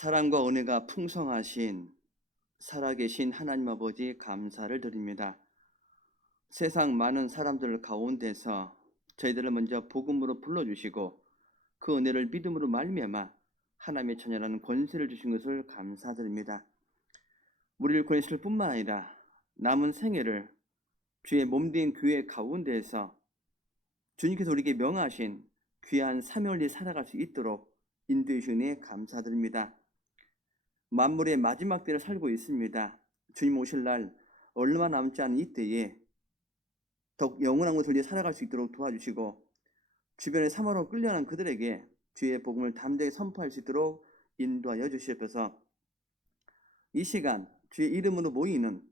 사랑과 은혜가 풍성하신 살아계신 하나님 아버지 감사를 드립니다. 세상 많은 사람들 가운데서 저희들을 먼저 복음으로 불러주시고 그 은혜를 믿음으로 말미암아 하나님의 자녀라는 권세를 주신 것을 감사드립니다. 우리를 구하실 뿐만 아니라 남은 생애를 주의 몸된 교회 가운데에서 주님께서 우리에게 명하신 귀한 사명을 살아갈 수 있도록 인도해 주신 은혜에 감사드립니다. 만물의 마지막 때를 살고 있습니다. 주님 오실 날 얼마 남지 않은 이때에 더욱 영원한 것을 위해 살아갈 수 있도록 도와주시고 주변에 사마로 끌려가는 그들에게 주의 복음을 담대히 선포할 수 있도록 인도하여 주시옵소서. 이 시간 주의 이름으로 모이는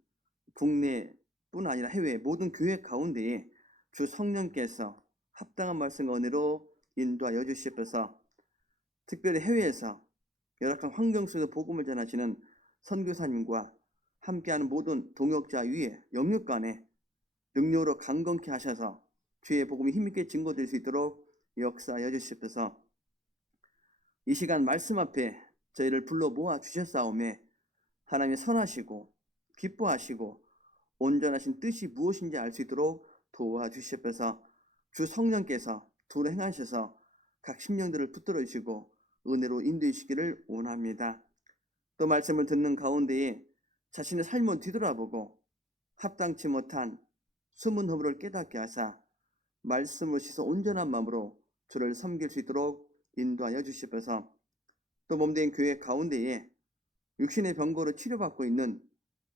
국내뿐 아니라 해외 모든 교회 가운데에 주 성령께서 합당한 말씀과 은혜로 인도하여 주시옵소서. 특별히 해외에서 열악한 환경 속에서 복음을 전하시는 선교사님과 함께하는 모든 동역자 위에 영육간에 능력으로 강건케 하셔서 주의 복음이 힘있게 증거될 수 있도록 역사하여 주시옵소서. 이 시간 말씀 앞에 저희를 불러 모아 주셨사오매 하나님의 선하시고 기뻐하시고 온전하신 뜻이 무엇인지 알 수 있도록 도와주시옵소서. 주 성령께서 도로 행하셔서 각 심령들을 붙들어 주시고 은혜로 인도해 주시기를 원합니다. 또 말씀을 듣는 가운데에 자신의 삶을 뒤돌아보고 합당치 못한 숨은 허물을 깨닫게 하사 말씀을 씻어 온전한 마음으로 주를 섬길 수 있도록 인도하여 주시옵소서. 또 몸된 교회 가운데에 육신의 병고로 치료받고 있는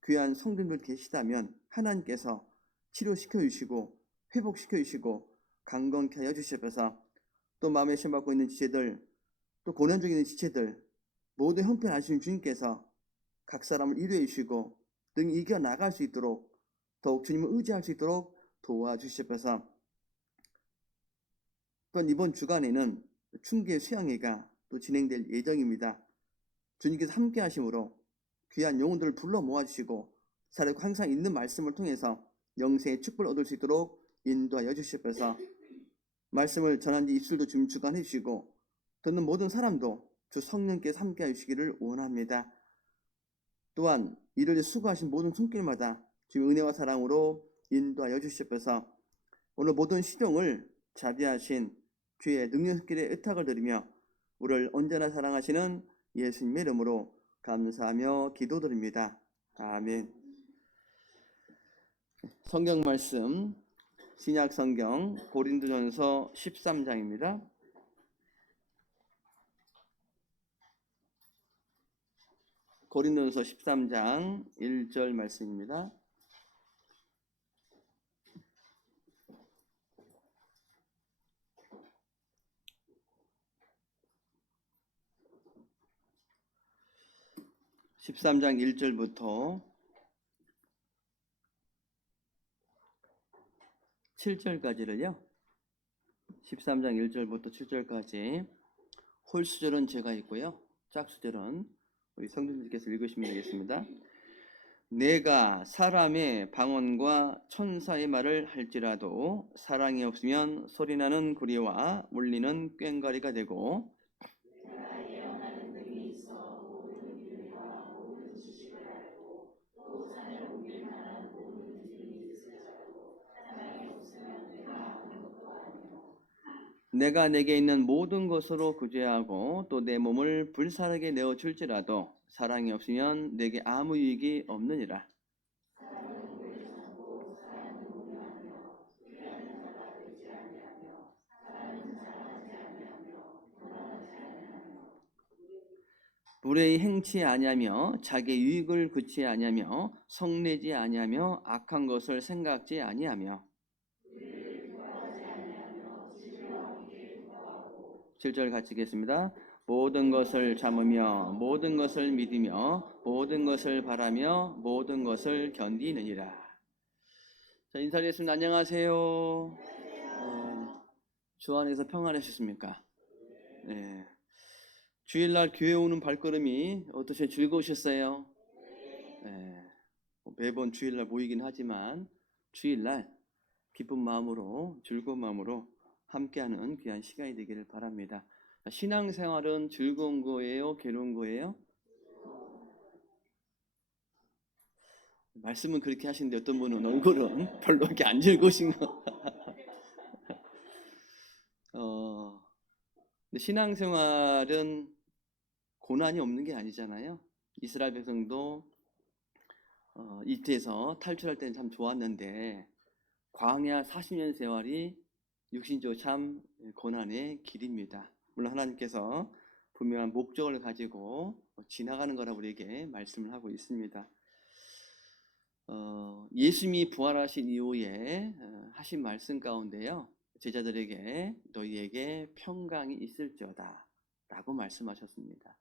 귀한 성도들 계시다면 하나님께서 치료시켜 주시고 회복시켜 주시고 강건케 하여 주시옵소서. 또 마음에 시험받고 있는 지체들, 또 고난중에 있는 지체들 모두 형편하시는 주님께서 각 사람을 위로해 주시고 능히 이겨나갈 수 있도록 더욱 주님을 의지할 수 있도록 도와주시옵소서. 또한 이번 주간에는 충계 수양회가 또 진행될 예정입니다. 주님께서 함께 하심으로 귀한 영혼들을 불러 모아주시고 살아있고 항상 있는 말씀을 통해서 영생의 축복을 얻을 수 있도록 인도하여 주시옵소서. 말씀을 전한 지 입술도 주님 주관해 주시고 듣는 모든 사람도 주 성령께서 함께 해주시기를 원합니다. 또한 이를 위해 수고하신 모든 손길마다 주의 은혜와 사랑으로 인도하여 주시옵소서. 오늘 모든 시종을 자비하신 주의 능력길에 의탁을 드리며 우리를 언제나 사랑하시는 예수님의 이름으로 감사하며 기도드립니다. 아멘. 성경 말씀 신약 성경 고린도전서 13장입니다. 고린도전서 13장 1절 말씀입니다. (13장) 1절부터 7절까지를요. 13장 1절부터 7절까지 홀수절은 제가 있고요. 짝수절은 우리 성도님께서 읽으시면 되겠습니다. 내가 사람의 방언과 천사의 말을 할지라도 사랑이 없으면 소리나는 구리와 울리는 꽹과리가 되고 내가 내게 있는 모든 것으로 구제하고 또 내 몸을 불사르게 내어줄지라도 사랑이 없으면 내게 아무 유익이 없느니라. 불의의 행치 아니하며 자기 유익을 구치 아니하며 성내지 아니하며 악한 것을 생각지 아니하며 7절 같이 읽겠습니다. 모든 것을 참으며 모든 것을 믿으며 모든 것을 바라며 모든 것을 견디느니라. 자, 인사드리겠습니다. 안녕하세요. 주 안에서 평안하셨습니까? 네. 주일날 교회 오는 발걸음이 어떠세요? 즐거우셨어요? 네. 매번 주일날 모이긴 하지만 주일날 기쁜 마음으로 즐거운 마음으로 함께하는 귀한 시간이 되기를 바랍니다. 신앙생활은 즐거운 거예요? 괴로운 거예요? 말씀은 그렇게 하시는데 어떤 분은 얼굴은 별로 이렇게 안 즐거우신 거. 근데 신앙생활은 고난이 없는 게 아니잖아요. 이스라엘 백성도 이집트에서 탈출할 때는 참 좋았는데 광야 40년 세월이 육신적으로 참 고난의 길입니다. 물론 하나님께서 분명한 목적을 가지고 지나가는 거라고 우리에게 말씀을 하고 있습니다. 예수님이 부활하신 이후에 하신 말씀 가운데요, 제자들에게 너희에게 평강이 있을지어다 라고 말씀하셨습니다.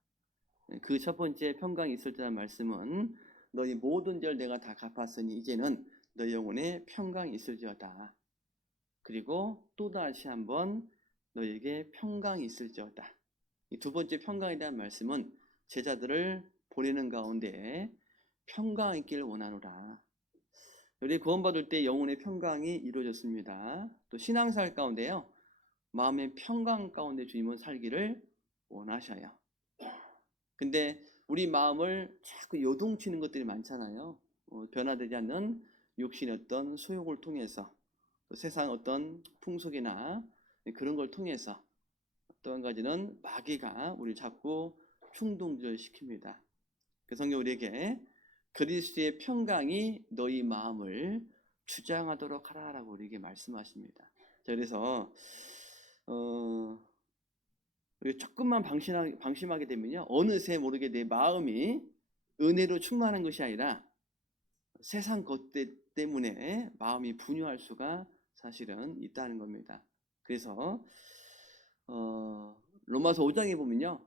그 첫 번째 평강이 있을지어다 말씀은 너희 모든 죄를 내가 다 갚았으니 이제는 너희 영혼에 평강이 있을지어다. 그리고 또다시 한번 너희에게 평강이 있을지어다. 이 두 번째 평강에 대한 말씀은 제자들을 보내는 가운데 평강이 있기를 원하노라. 우리 구원받을 때 영혼의 평강이 이루어졌습니다. 또 신앙생활 가운데요, 마음의 평강 가운데 주님은 살기를 원하셔요. 근데 우리 마음을 자꾸 요동치는 것들이 많잖아요. 변화되지 않는 육신의 어떤 소욕을 통해서, 또 세상 어떤 풍속이나 그런 걸 통해서 또 한 가지는 마귀가 우리를 자꾸 충동질시킵니다. 그 성경 우리에게 그리스도의 평강이 너희 마음을 주장하도록 하라라고 우리에게 말씀하십니다. 그래서 조금만 방심하게 되면요, 어느새 모르게 내 마음이 은혜로 충만한 것이 아니라 세상 것들 때문에 마음이 분유할 수가 사실은 있다는 겁니다. 그래서 로마서 5장에 보면요,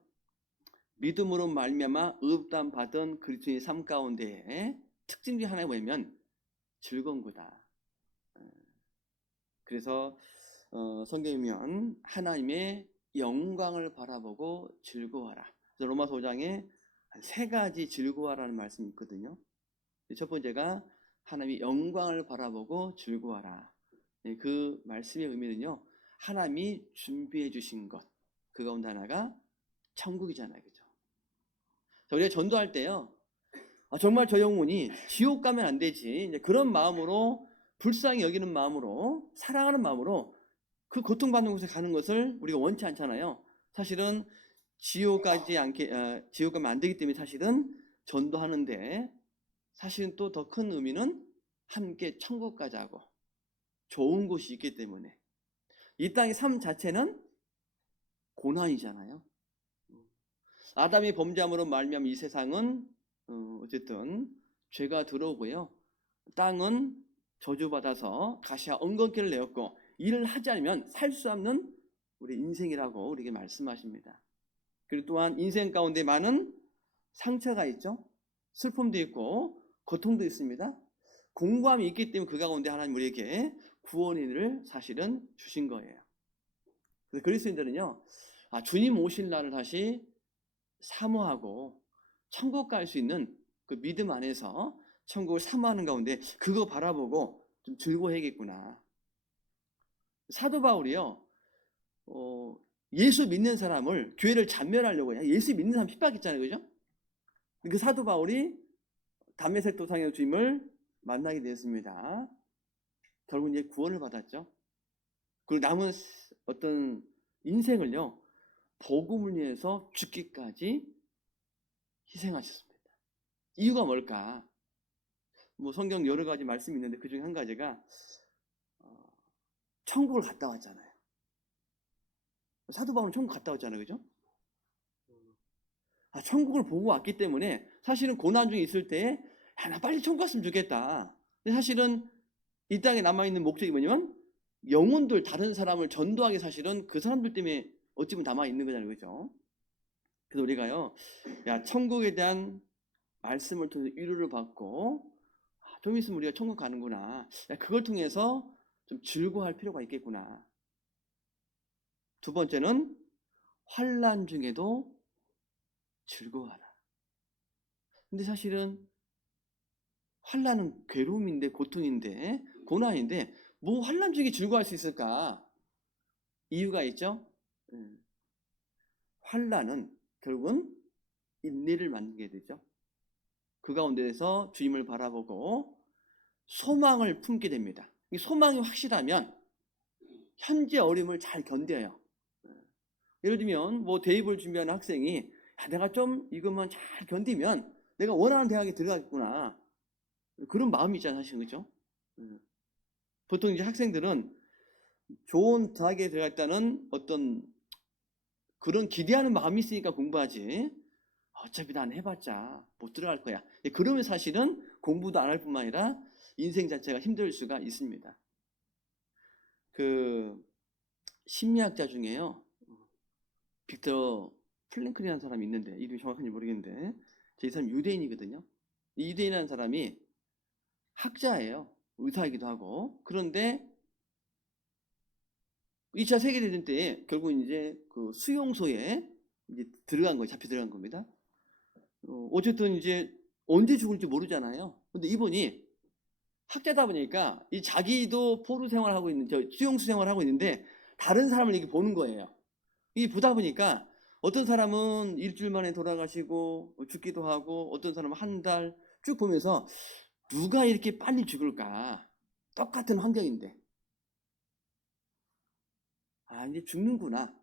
믿음으로 말미암아 의롭다함 받은 그리스도의 삶 가운데에 특징 중에 하나가 뭐냐면 즐거운 거다. 그래서 성경에 보면 하나님의 영광을 바라보고 즐거워하라. 그래서 로마서 5장에 세 가지 즐거워하라는 말씀이 있거든요. 첫 번째가 하나님의 영광을 바라보고 즐거워하라. 그 말씀의 의미는요, 하나님이 준비해 주신 것, 그 가운데 하나가 천국이잖아요. 그죠? 우리가 전도할 때요, 정말 저 영혼이 지옥 가면 안 되지, 이제 그런 마음으로, 불쌍히 여기는 마음으로, 사랑하는 마음으로 그 고통받는 곳에 가는 것을 우리가 원치 않잖아요. 사실은 지옥 가면 안 되기 때문에 사실은 전도하는데, 사실은 또 더 큰 의미는 함께 천국 가자고, 좋은 곳이 있기 때문에. 이 땅의 삶 자체는 고난이잖아요. 아담이 범죄함으로 말미암아 이 세상은 어쨌든 죄가 들어오고요, 땅은 저주받아서 가시와 엉겅퀴를 내었고, 일을 하지 않으면 살 수 없는 우리 인생이라고 우리에게 말씀하십니다. 그리고 또한 인생 가운데 많은 상처가 있죠. 슬픔도 있고 고통도 있습니다. 공고함이 있기 때문에 그 가운데 하나님 우리에게 구원의 일을 사실은 주신 거예요. 그래서 그리스도인들은요, 주님 오실 날을 다시 사모하고 천국 갈 수 있는 그 믿음 안에서 천국을 사모하는 가운데 그거 바라보고 좀 즐거워해야겠구나. 사도 바울이요, 예수 믿는 사람을, 교회를 잔멸하려고 해요. 예수 믿는 사람 핍박했잖아요. 그죠? 그 사도 바울이 담메색 도상의 주님을 만나게 되었습니다. 결국 이제 구원을 받았죠. 그리고 남은 어떤 인생을요, 복음을 위해서 죽기까지 희생하셨습니다. 이유가 뭘까? 뭐 성경 여러 가지 말씀이 있는데 그 중에 한 가지가 천국을 갔다 왔잖아요. 사도 바울은 천국 갔다 왔잖아요. 그죠? 천국을 보고 왔기 때문에 사실은 고난 중에 있을 때 나 빨리 천국 갔으면 좋겠다. 근데 사실은 이 땅에 남아있는 목적이 뭐냐면 영혼들, 다른 사람을 전도하기, 사실은 그 사람들 때문에 어찌 보면 남아있는 거잖아요. 그죠? 그래서 우리가요, 천국에 대한 말씀을 통해서 위로를 받고, 좀 있으면 우리가 천국 가는구나, 그걸 통해서 좀 즐거워할 필요가 있겠구나. 두 번째는 환난 중에도 즐거워하라. 근데 사실은 환난은 괴로움인데, 고통인데, 고난인데 뭐 환난 중에 즐거워할 수 있을까? 이유가 있죠. 환난은 결국은 인내를 만들게 되죠. 그 가운데에서 주님을 바라보고 소망을 품게 됩니다. 이 소망이 확실하면 현재 어려움을 잘 견뎌요. 예를 들면 뭐 대입을 준비하는 학생이 내가 좀 이것만 잘 견디면 내가 원하는 대학에 들어가겠구나, 그런 마음이 있잖아요, 사실. 그죠? 보통 이제 학생들은 좋은 대학에 들어갔다는 어떤 그런 기대하는 마음이 있으니까 공부하지, 어차피 난 해봤자 못 들어갈 거야, 그러면 사실은 공부도 안 할 뿐만 아니라 인생 자체가 힘들 수가 있습니다. 그 심리학자 중에요, 빅터 플랭클이라는 사람이 있는데 이름이 정확한지 모르겠는데, 이 사람 유대인이거든요. 이 유대인이라는 사람이 학자예요. 의사이기도 하고. 그런데 2차 세계대전 때 결국 이제 그 수용소에 이제 들어간 거예요. 잡혀 들어간 겁니다. 어쨌든 이제 언제 죽을지 모르잖아요. 근데 이분이 학자다 보니까 이 자기도 포로 생활하고 있는, 수용소 생활하고 있는데 다른 사람을 이렇게 보는 거예요. 이 보다 보니까 어떤 사람은 일주일 만에 돌아가시고 죽기도 하고, 어떤 사람은 한 달 쭉 보면서 누가 이렇게 빨리 죽을까? 똑같은 환경인데. 아, 이제 죽는구나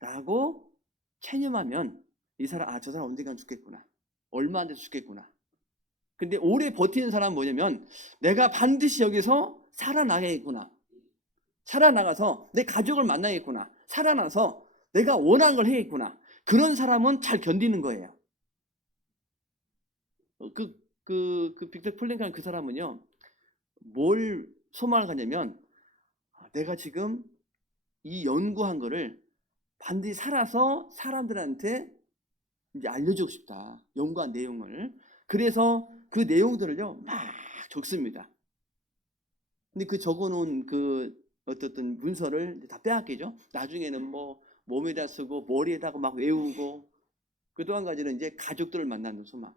라고 체념하면 이 사람, 저 사람 언젠간 죽겠구나, 얼마 안 돼서 죽겠구나. 근데 오래 버티는 사람은 뭐냐면 내가 반드시 여기서 살아나야겠구나, 살아나가서 내 가족을 만나야겠구나, 살아나서 내가 원하는 걸 해야겠구나, 그런 사람은 잘 견디는 거예요. 빅터 플랭크라는 그 사람은요, 뭘 소망을 가냐면 내가 지금 이 연구한 거를 반드시 살아서 사람들한테 이제 알려주고 싶다, 연구한 내용을. 그래서 그 내용들을요 막 적습니다. 근데 그 적어놓은 그 어떤 문서를 다 빼앗기죠. 나중에는 뭐 몸에다 쓰고 머리에다가 막 외우고. 그 또 한 가지는 이제 가족들을 만나는 소망.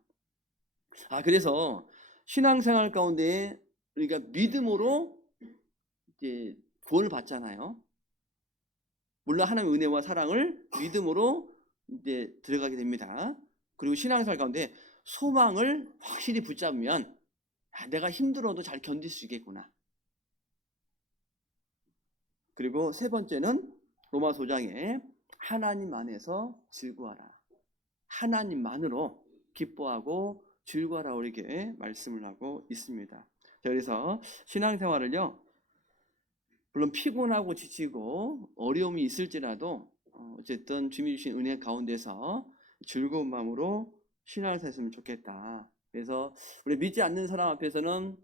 그래서 신앙생활 가운데 우리가 믿음으로 이제 구원을 받잖아요. 물론 하나님의 은혜와 사랑을 믿음으로 이제 들어가게 됩니다. 그리고 신앙생활 가운데 소망을 확실히 붙잡으면 내가 힘들어도 잘 견딜 수 있겠구나. 그리고 세 번째는 로마서 5장에 하나님 안에서 즐거워하라, 하나님만으로 기뻐하고 즐거워하라, 이렇게 말씀을 하고 있습니다. 그래서 신앙생활을요, 물론 피곤하고 지치고 어려움이 있을지라도 어쨌든 주님이 주신 은혜 가운데서 즐거운 마음으로 신앙을 했으면 좋겠다. 그래서 우리 믿지 않는 사람 앞에서는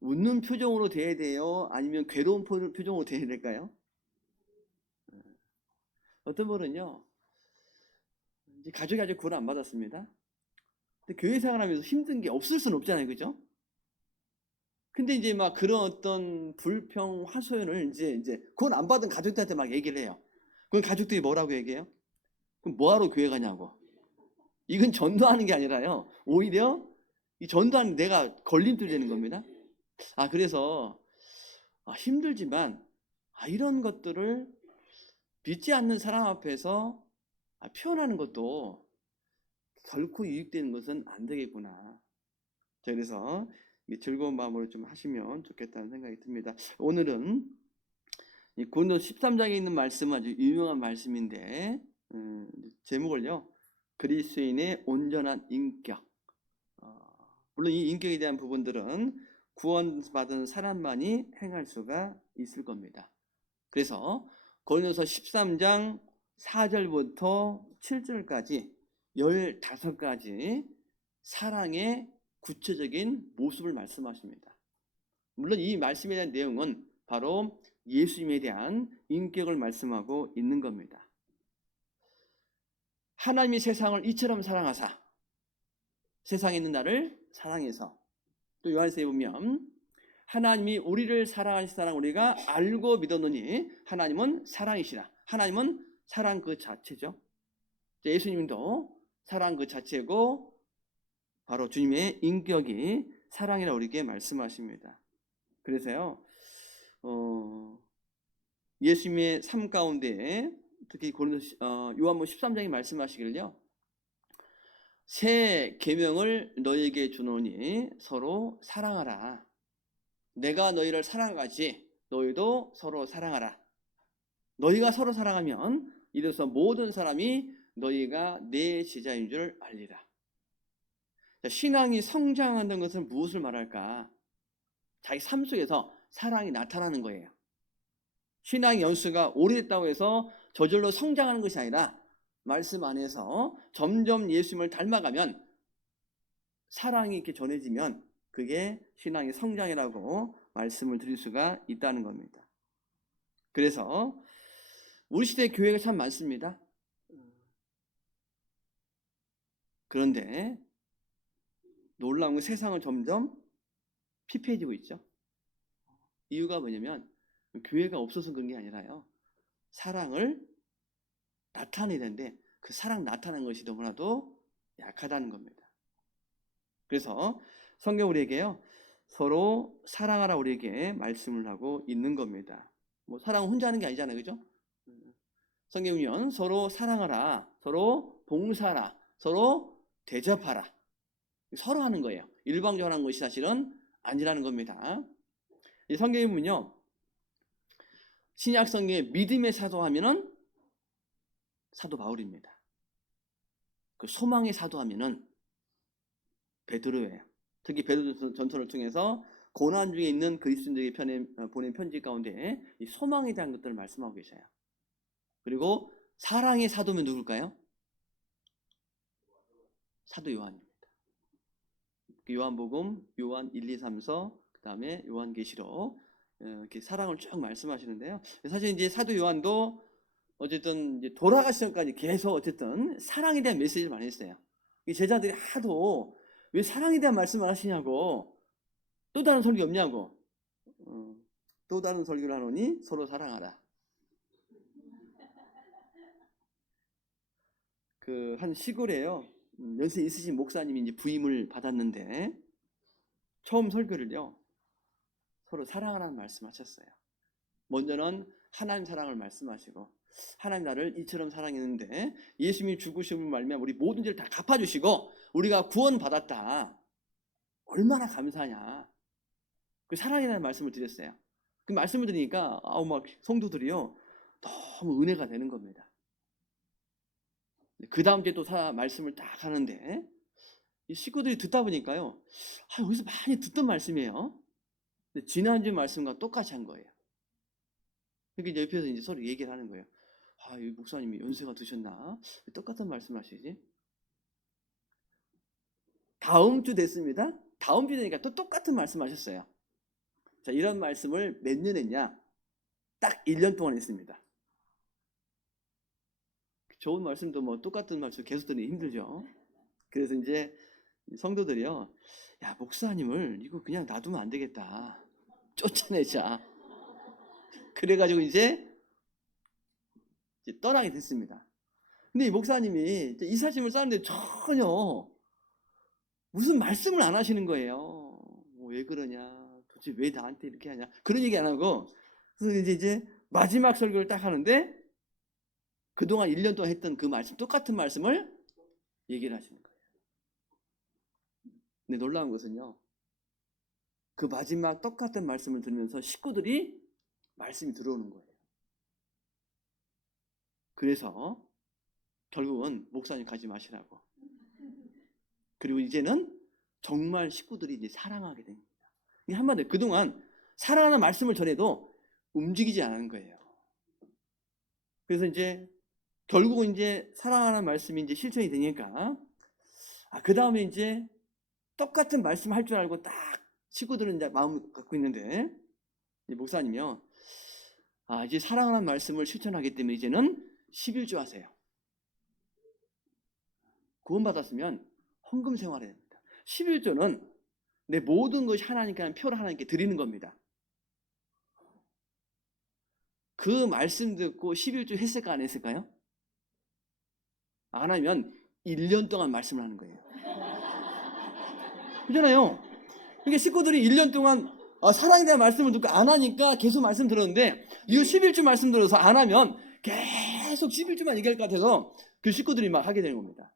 웃는 표정으로 대해야 돼요? 아니면 괴로운 표정으로 대해야 될까요? 어떤 분은요, 이제 가족이 아직 구원 안 받았습니다. 근데 교회 생활하면서 힘든 게 없을 수는 없잖아요, 그죠? 근데 이제 막 그런 어떤 불평, 하소연을 이제 구원 안 받은 가족들한테 막 얘기를 해요. 그럼 가족들이 뭐라고 얘기해요? 그럼 뭐하러 교회 가냐고. 이건 전도하는 게 아니라요, 오히려 이 전도하는 내가 걸림돌 되는 겁니다. 그래서 힘들지만 이런 것들을 믿지 않는 사람 앞에서 표현하는 것도 결코 유익되는 것은 안 되겠구나. 그래서 즐거운 마음으로 좀 하시면 좋겠다는 생각이 듭니다. 오늘은 고린도서 13장에 있는 말씀은 아주 유명한 말씀인데, 제목을요, 그리스도인의 온전한 인격. 물론 이 인격에 대한 부분들은 구원받은 사람만이 행할 수가 있을 겁니다. 그래서 고린도서 13장 4절부터 7절까지 15가지 사랑의 구체적인 모습을 말씀하십니다. 물론 이 말씀에 대한 내용은 바로 예수님에 대한 인격을 말씀하고 있는 겁니다. 하나님이 세상을 이처럼 사랑하사, 세상에 있는 나를 사랑해서. 또 요한서에 보면 하나님이 우리를 사랑하신 사랑 우리가 알고 믿었느니 하나님은 사랑이시라. 하나님은 사랑 그 자체죠. 예수님도 사랑 그 자체고 바로 주님의 인격이 사랑이라고 우리에게 말씀하십니다. 그래서요, 예수님의 삶 가운데 특히 요한복음 13장에 말씀하시길요. 새 계명을 너희에게 주노니 서로 사랑하라. 내가 너희를 사랑하지 너희도 서로 사랑하라. 너희가 서로 사랑하면 이로써 모든 사람이 너희가 내 제자인 줄 알리라. 신앙이 성장한다는 것은 무엇을 말할까? 자기 삶 속에서 사랑이 나타나는 거예요. 신앙의 연수가 오래됐다고 해서 저절로 성장하는 것이 아니라 말씀 안에서 점점 예수님을 닮아가면 사랑이 이렇게 전해지면 그게 신앙의 성장이라고 말씀을 드릴 수가 있다는 겁니다. 그래서 우리 시대에 교회가 참 많습니다. 그런데 놀라운 건 세상은 점점 피폐해지고 있죠. 이유가 뭐냐면 교회가 없어서 그런 게 아니라요. 사랑을 나타내야 되는데 그 사랑 나타나는 것이 너무나도 약하다는 겁니다. 그래서 성경 우리에게요. 서로 사랑하라 우리에게 말씀을 하고 있는 겁니다. 뭐 사랑은 혼자 하는 게 아니잖아요. 그죠? 성경 보면 서로 사랑하라, 서로 봉사하라, 서로 대접하라. 서로 하는 거예요. 일방적으로 하는 것이 사실은 아니라는 겁니다. 이 성경에 보면요. 신약 성경에 믿음의 사도하면은 사도 바울입니다. 그 소망의 사도하면은 베드로예요. 특히 베드로 전서를 통해서 고난 중에 있는 그리스도인들에게 보낸 편지 가운데 이 소망에 대한 것들을 말씀하고 계셔요. 그리고 사랑의 사도면 누굴까요? 사도 요한입니다. 요한복음, 요한 1, 2, 3서, 그 다음에 요한계시록 이렇게 사랑을 쭉 말씀하시는데요. 사실 이제 사도 요한도 어쨌든 이제 돌아가시 전까지 계속 어쨌든 사랑에 대한 메시지를 많이 했어요. 이 제자들이 하도 왜 사랑에 대한 말씀을 하시냐고, 또 다른 설교 없냐고, 또 다른 설교를 하노니 서로 사랑하라. 그 한 시골에요. 연세 있으신 목사님이 이제 부임을 받았는데 처음 설교를요. 서로 사랑하라는 말씀하셨어요. 먼저는 하나님 사랑을 말씀하시고 하나님 나를 이처럼 사랑했는데 예수님이 죽으심을 말미암아 우리 모든 죄를 다 갚아주시고 우리가 구원받았다. 얼마나 감사하냐. 그 사랑이라는 말씀을 드렸어요. 그 말씀을 드리니까 막 성도들이요. 너무 은혜가 되는 겁니다. 그 다음 주에 또 말씀을 딱 하는데 이 식구들이 듣다 보니까요. 여기서 많이 듣던 말씀이에요. 근데 지난주 말씀과 똑같이 한 거예요. 그러니까 옆에서 이제 서로 얘기를 하는 거예요. 이 목사님이 연세가 드셨나? 똑같은 말씀 하시지? 다음 주 됐습니다. 다음 주 되니까 또 똑같은 말씀 하셨어요. 자, 이런 말씀을 몇 년 했냐? 딱 1년 동안 했습니다. 좋은 말씀도 뭐 똑같은 말씀 계속 듣기 힘들죠. 그래서 이제 성도들이요. 야, 목사님을 이거 그냥 놔두면 안 되겠다. 쫓아내자. 그래가지고 이제 떠나게 됐습니다. 근데 이 목사님이 이사짐을 쌓는데 전혀 무슨 말씀을 안 하시는 거예요. 왜 그러냐? 도대체 왜 나한테 이렇게 하냐? 그런 얘기 안 하고 그래서 이제 마지막 설교를 딱 하는데 그동안 1년 동안 했던 그 말씀, 똑같은 말씀을 얘기를 하시는 거예요. 근데 놀라운 것은요. 그 마지막 똑같은 말씀을 들으면서 식구들이 말씀이 들어오는 거예요. 그래서 결국은 목사님 가지 마시라고. 그리고 이제는 정말 식구들이 이제 사랑하게 됩니다. 한마디로 그동안 사랑하는 말씀을 전해도 움직이지 않은 거예요. 그래서 이제 결국은 이제 사랑하는 말씀이 이제 실천이 되니까 그 다음에 이제 똑같은 말씀 할 줄 알고 딱 식구들은 이제 마음을 갖고 있는데 목사님이요. 이제 사랑하는 말씀을 실천하기 때문에 이제는 11조 하세요. 구원받았으면 헌금 생활해야 됩니다. 11조는 내 모든 것이 하나님께 하는 표를 하나님께 드리는 겁니다. 그 말씀 듣고 11조 했을까 안 했을까요? 안 하면 1년 동안 말씀을 하는 거예요. 그잖아요. 그러니까 식구들이 1년 동안 사랑에 대한 말씀을 듣고 안 하니까 계속 말씀 들었는데 이거 11주 말씀 들어서 안 하면 계속 11주만 얘기할 것 같아서 그 식구들이 막 하게 되는 겁니다.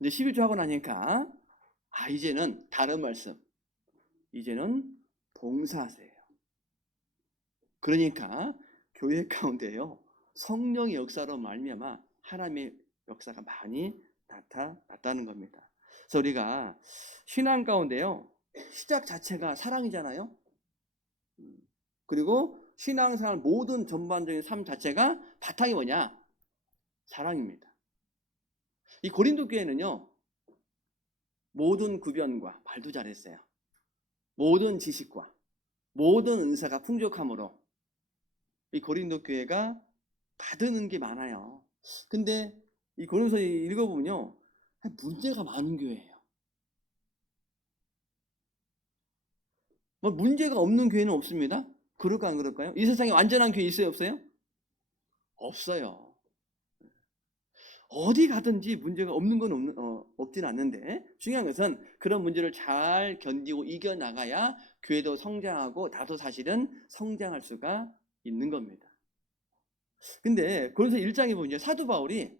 이제 11주 하고 나니까 이제는 다른 말씀, 이제는 봉사하세요. 그러니까 교회 가운데요 성령의 역사로 말미암아 하나님의 역사가 많이 나타났다는 겁니다. 그래서 우리가 신앙 가운데요 시작 자체가 사랑이잖아요. 그리고 신앙생활 모든 전반적인 삶 자체가 바탕이 뭐냐? 사랑입니다. 이 고린도 교회는요 모든 구변과 말도 잘했어요. 모든 지식과 모든 은사가 풍족함으로 이 고린도 교회가 받은 게 많아요. 근데 이 고린도서 읽어보면요 문제가 많은 교회예요. 뭐 문제가 없는 교회는 없습니다. 그럴까 안 그럴까요? 이 세상에 완전한 교회 있어요 없어요? 없어요. 어디 가든지 문제가 없는 건 없진 않는데 중요한 것은 그런 문제를 잘 견디고 이겨나가야 교회도 성장하고 나도 사실은 성장할 수가 있는 겁니다. 근데 고린도서 1장에 보면 사도 바울이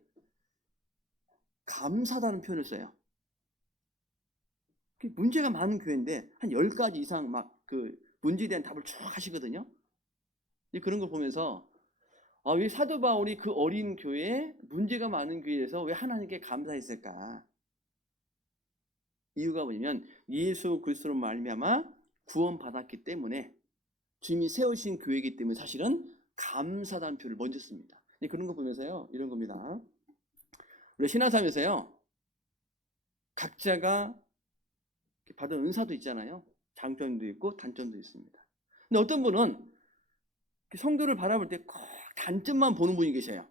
감사하다는 표현을 써요. 문제가 많은 교회인데 한 10가지 이상 막 그 문제에 대한 답을 쭉 하시거든요. 그런 걸 보면서 왜 사도 바울이 그 어린 교회에 문제가 많은 교회에서 왜 하나님께 감사했을까? 이유가 뭐냐면 예수 그리스도로 말미암아 구원받았기 때문에 주님이 세우신 교회이기 때문에 사실은 감사하다는 표를 먼저 씁니다. 그런 거 보면서요 이런 겁니다. 우리 신앙생활에서요 각자가 받은 은사도 있잖아요. 장점도 있고 단점도 있습니다. 근데 어떤 분은 성도를 바라볼 때 꼭 단점만 보는 분이 계셔요.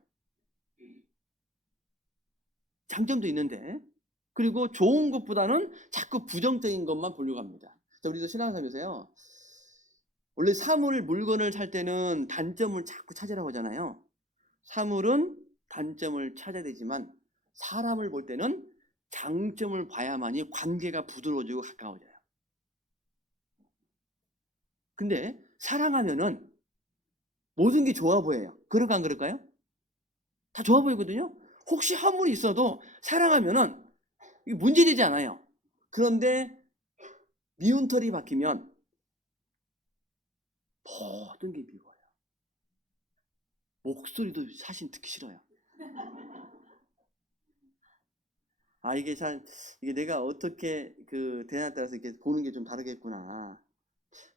장점도 있는데 그리고 좋은 것보다는 자꾸 부정적인 것만 보려고 합니다. 우리도 신앙생활에서요 원래 사물 물건을 살 때는 단점을 자꾸 찾으라고 하잖아요. 사물은 단점을 찾아야 되지만 사람을 볼 때는 장점을 봐야만이 관계가 부드러워지고 가까워져요. 근데 사랑하면은 모든 게 좋아 보여요. 그럴까 안 그럴까요? 다 좋아 보이거든요. 혹시 허물이 있어도 사랑하면은 문제되지 않아요. 그런데 미운 털이 박히면 모든 게 미워요. 목소리도 사실 듣기 싫어요. 이게 내가 어떻게 대안에 따라서 이렇게 보는 게 좀 다르겠구나.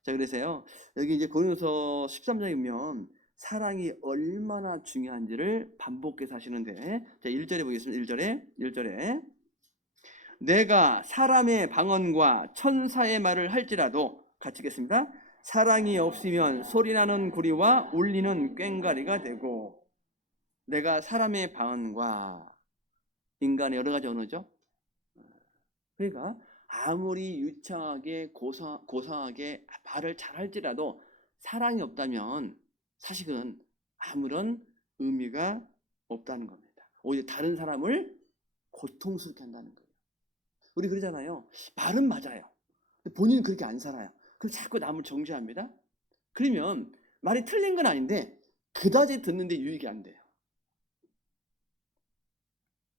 자, 그래서요. 여기 이제 고린도서 13장에 보면 사랑이 얼마나 중요한지를 반복해서 하시는데, 자, 1절에 보겠습니다. 1절에. 내가 사람의 방언과 천사의 말을 할지라도, 같이 읽겠습니다. 사랑이 없으면 소리나는 구리와 울리는 꽹과리가 되고, 내가 사람의 방언과 인간의 여러 가지 언어죠. 그러니까 아무리 유창하게 고상하게 말을 잘할지라도 사랑이 없다면 사실은 아무런 의미가 없다는 겁니다. 오히려 다른 사람을 고통스럽게 한다는 거예요. 우리 그러잖아요. 말은 맞아요. 근데 본인은 그렇게 안 살아요. 그럼 자꾸 남을 정죄합니다. 그러면 말이 틀린 건 아닌데 그다지 듣는데 유익이 안 돼요.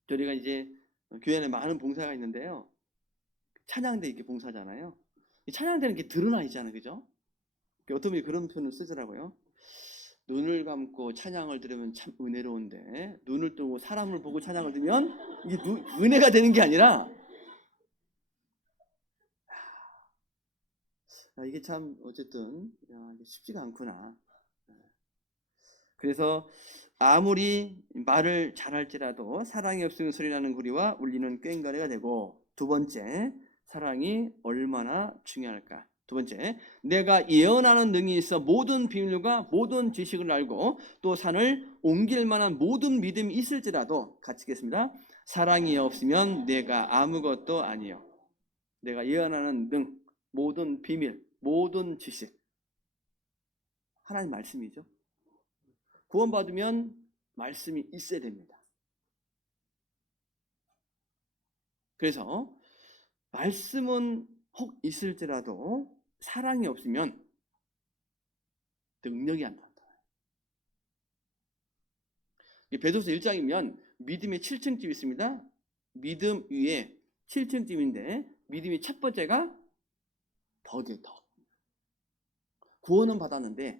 저희가 이제 교회 안에 많은 봉사가 있는데요. 찬양대 이렇게 봉사잖아요. 이 찬양대는 이렇게 드러나 있잖아요. 그죠? 어떤 분이 그런 표현을 쓰더라고요. 눈을 감고 찬양을 들으면 참 은혜로운데 눈을 뜨고 사람을 보고 찬양을 들으면 이게 은혜가 되는 게 아니라 이게 참 어쨌든 이게 쉽지가 않구나. 그래서 아무리 말을 잘할지라도 사랑이 없으면 소리나는 구리와 울리는 꽹과리가 되고, 두 번째, 사랑이 얼마나 중요할까? 두 번째, 내가 예언하는 능이 있어 모든 비밀과 모든 지식을 알고 또 산을 옮길 만한 모든 믿음이 있을지라도, 같이 읽겠습니다. 사랑이 없으면 내가 아무것도 아니요. 내가 예언하는 능, 모든 비밀, 모든 지식. 하나님 말씀이죠. 구원받으면 말씀이 있어야 됩니다. 그래서 말씀은 혹 있을지라도 사랑이 없으면 능력이 안 난다. 베드로서 1장이면 믿음의 7층집이 있습니다. 믿음 위에 7층집인데 믿음이 첫 번째가 덕이에요. 덕. 구원은 받았는데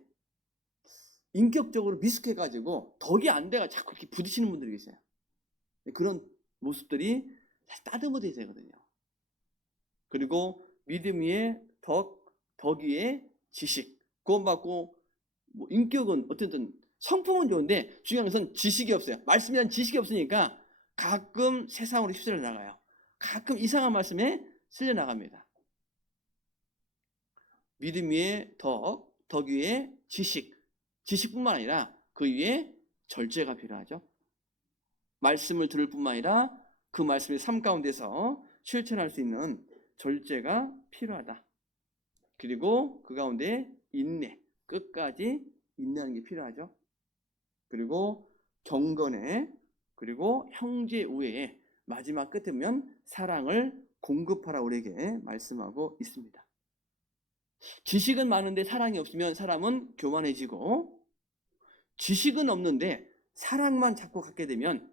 인격적으로 미숙해가지고 덕이 안 돼가 자꾸 이렇게 부딪히는 분들이 계세요. 그런 모습들이 다시 따듬어져야 되거든요. 그리고 믿음 위에 덕 위에 지식, 구원받고 뭐 인격은 어쨌든 성품은 좋은데 중요한 것은 지식이 없어요. 말씀이란 지식이 없으니까 가끔 세상으로 휩쓸려 나가요. 가끔 이상한 말씀에 쓸려 나갑니다. 믿음 위에 덕 위에 지식뿐만 아니라 그 위에 절제가 필요하죠. 말씀을 들을 뿐만 아니라 그 말씀의 삶 가운데서 실천할 수 있는 절제가 필요하다. 그리고 그 가운데 인내, 끝까지 인내하는 게 필요하죠. 그리고 경건에, 그리고 형제 우애에, 마지막 끝에 보면 사랑을 공급하라 우리에게 말씀하고 있습니다. 지식은 많은데 사랑이 없으면 사람은 교만해지고, 지식은 없는데 사랑만 자꾸 갖게 되면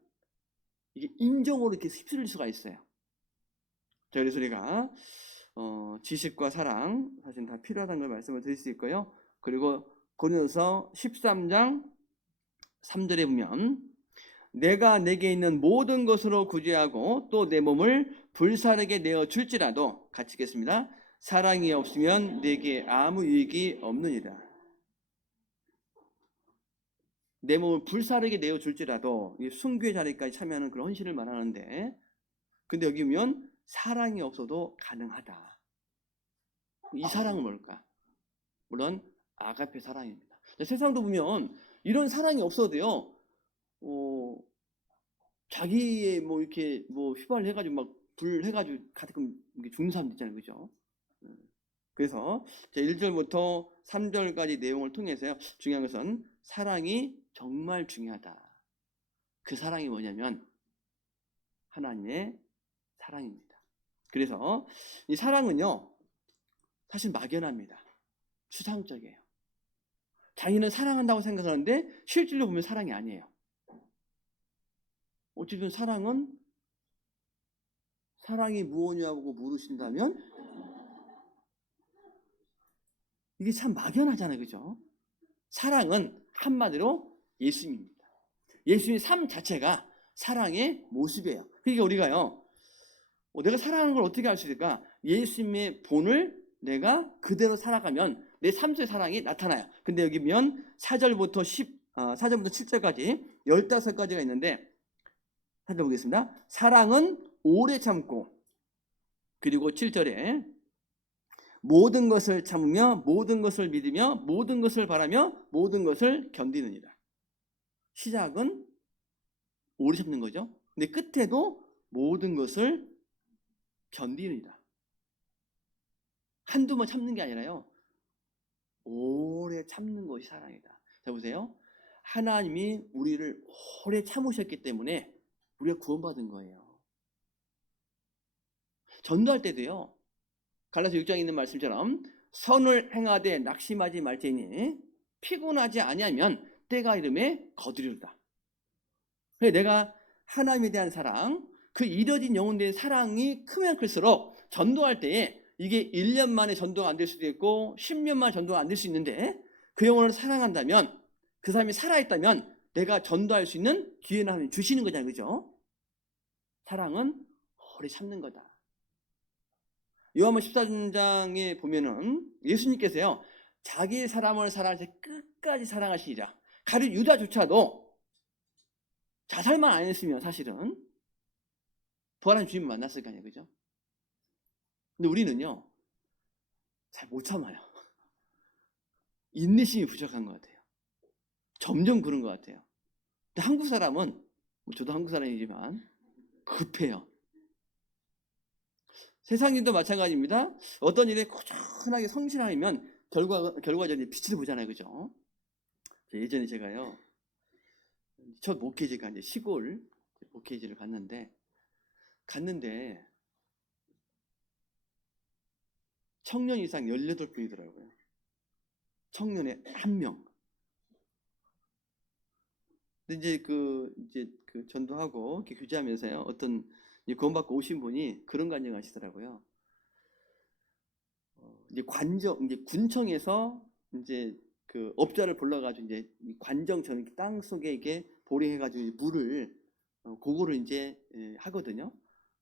이게 인정으로 이렇게 휩쓸릴 수가 있어요. 자, 그래서 우리가 지식과 사랑 사실 다 필요하다는 걸 말씀을 드릴 수 있고요. 그리고 고린도서 13장 3절에 보면 내가 내게 있는 모든 것으로 구제하고 또 내 몸을 불사르게 내어 줄지라도 같이 읽겠습니다. 사랑이 없으면 내게 아무 유익이 없느니라. 내 몸을 불사르게 내어 줄지라도 순교의 자리까지 참여하는 그런 헌신을 말하는데, 근데 여기 보면 사랑이 없어도 가능하다. 이 사랑은 뭘까? 물론 아가페 사랑입니다. 세상도 보면 이런 사랑이 없어도요, 자기의 뭐 이렇게 뭐 휘발해가지고 막 불 해가지고 가끔 죽는 사람들 있잖아요, 그죠? 그래서 제 1절부터 3절까지 내용을 통해서요, 중요한 것은 사랑이 정말 중요하다. 그 사랑이 뭐냐면 하나님의 사랑입니다. 그래서 이 사랑은요, 사실 막연합니다. 추상적이에요. 자기는 사랑한다고 생각하는데 실질로 보면 사랑이 아니에요. 어쨌든 사랑이 무엇이냐고 물으신다면 이게 참 막연하잖아요, 그죠? 사랑은 한마디로 예수님입니다. 예수님의 삶 자체가 사랑의 모습이에요. 그러니까 우리가요, 내가 사랑하는 걸 어떻게 알 수 있을까? 예수님의 본을 내가 그대로 살아가면 내 삶 속의 사랑이 나타나요. 근데 여기 보면 4절부터 7절까지 15가지가 있는데, 살펴보겠습니다. 사랑은 오래 참고, 그리고 7절에 모든 것을 참으며 모든 것을 믿으며 모든 것을 바라며 모든 것을 견디느니라. 시작은 오래 참는 거죠. 근데 끝에도 모든 것을 견디느니라. 한두 번 참는 게 아니라요, 오래 참는 것이 사랑이다. 자, 보세요. 하나님이 우리를 오래 참으셨기 때문에 우리가 구원받은 거예요. 전도할 때도요, 갈라서 6장에 있는 말씀처럼 선을 행하되 낙심하지 말지니 피곤하지 아니하면 때가 이름에 거두리로다. 내가 하나님에 대한 사랑, 그 이뤄진 영혼된 사랑이 크면 클수록 전도할 때에 이게 1년 만에 전도가 안 될 수도 있고 10년 만에 전도가 안 될 수 있는데, 그 영혼을 사랑한다면, 그 사람이 살아있다면 내가 전도할 수 있는 기회를 하나님 주시는 거잖아요, 그죠? 사랑은 오래 참는 거다. 요한복음 14장에 보면은 예수님께서요, 자기 사람을 사랑할 때 끝까지 사랑하시리라. 가룟 유다조차도 자살만 안 했으면 사실은 부활한 주님을 만났을 거 아니에요, 그죠? 근데 우리는요, 잘 못 참아요. 인내심이 부족한 것 같아요. 점점 그런 것 같아요. 근데 한국 사람은, 저도 한국 사람이지만 급해요. 세상인도 마찬가지입니다. 어떤 일에 꾸준하게 성실하면 결과적으로 빛을 보잖아요, 그죠? 예전에 제가요, 첫 목회지가 이제 시골 목회지를 갔는데 청년 이상 18분이더라고요. 청년에 1명. 근데 이제 그 전도하고 이렇게 교제하면서요, 어떤 구원받고 오신 분이 그런 간증을 하시더라고요. 이제 군청에서 이제 그 업자를 불러가지고 이제 관정 전 땅 속에 이게 보링해가지고 물을 그거를 이제 하거든요.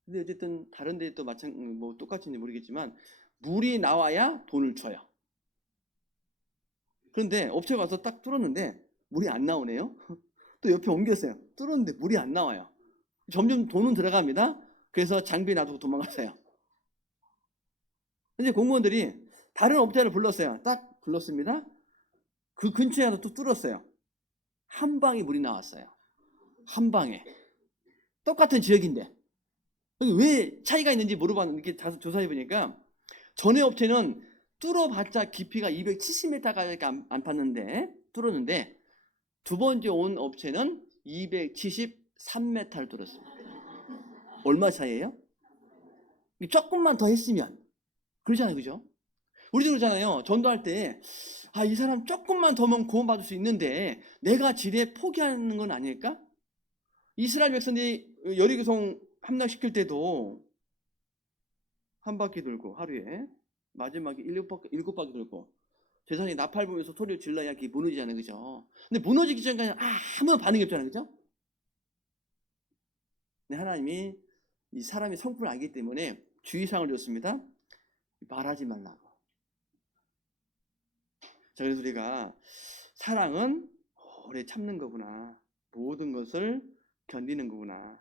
근데 어쨌든 다른 데 또 뭐 똑같은지 모르겠지만 물이 나와야 돈을 줘요. 그런데 업체가 가서 딱 뚫었는데 물이 안 나오네요. 또 옆에 옮겼어요. 뚫었는데 물이 안 나와요. 점점 돈은 들어갑니다. 그래서 장비 놔두고 도망갔어요. 이제 공무원들이 다른 업자를 불렀어요. 딱 불렀습니다. 그 근처에 가서 또 뚫었어요. 한 방에 물이 나왔어요. 한 방에. 똑같은 지역인데. 왜 차이가 있는지 물어봤는데 이렇게 조사해 보니까 전에 업체는 뚫어봤자 깊이가 270m까지 안 팠는데 뚫었는데 두 번째 온 업체는 273m를 뚫었습니다. 얼마 차이예요? 조금만 더 했으면 그러잖아요, 그죠? 우리도 그러잖아요. 전도할 때 이 사람 조금만 더면 구원받을 수 있는데 내가 지레 포기하는 건 아닐까? 이스라엘 백성들이 여리고성 함락시킬 때도 한 바퀴 돌고 하루에 마지막에 7바퀴 돌고 세상에 나팔 부면서 소리를 질러야 그게 무너지잖아요, 그죠? 근데 무너지기 전까지 아무런 반응이 없잖아요, 그죠? 근데 하나님이 이 사람의 성품을 알기 때문에 주의사항을 줬습니다. 말하지 말라고. 자, 그래서 우리가 사랑은 오래 참는 거구나. 모든 것을 견디는 거구나.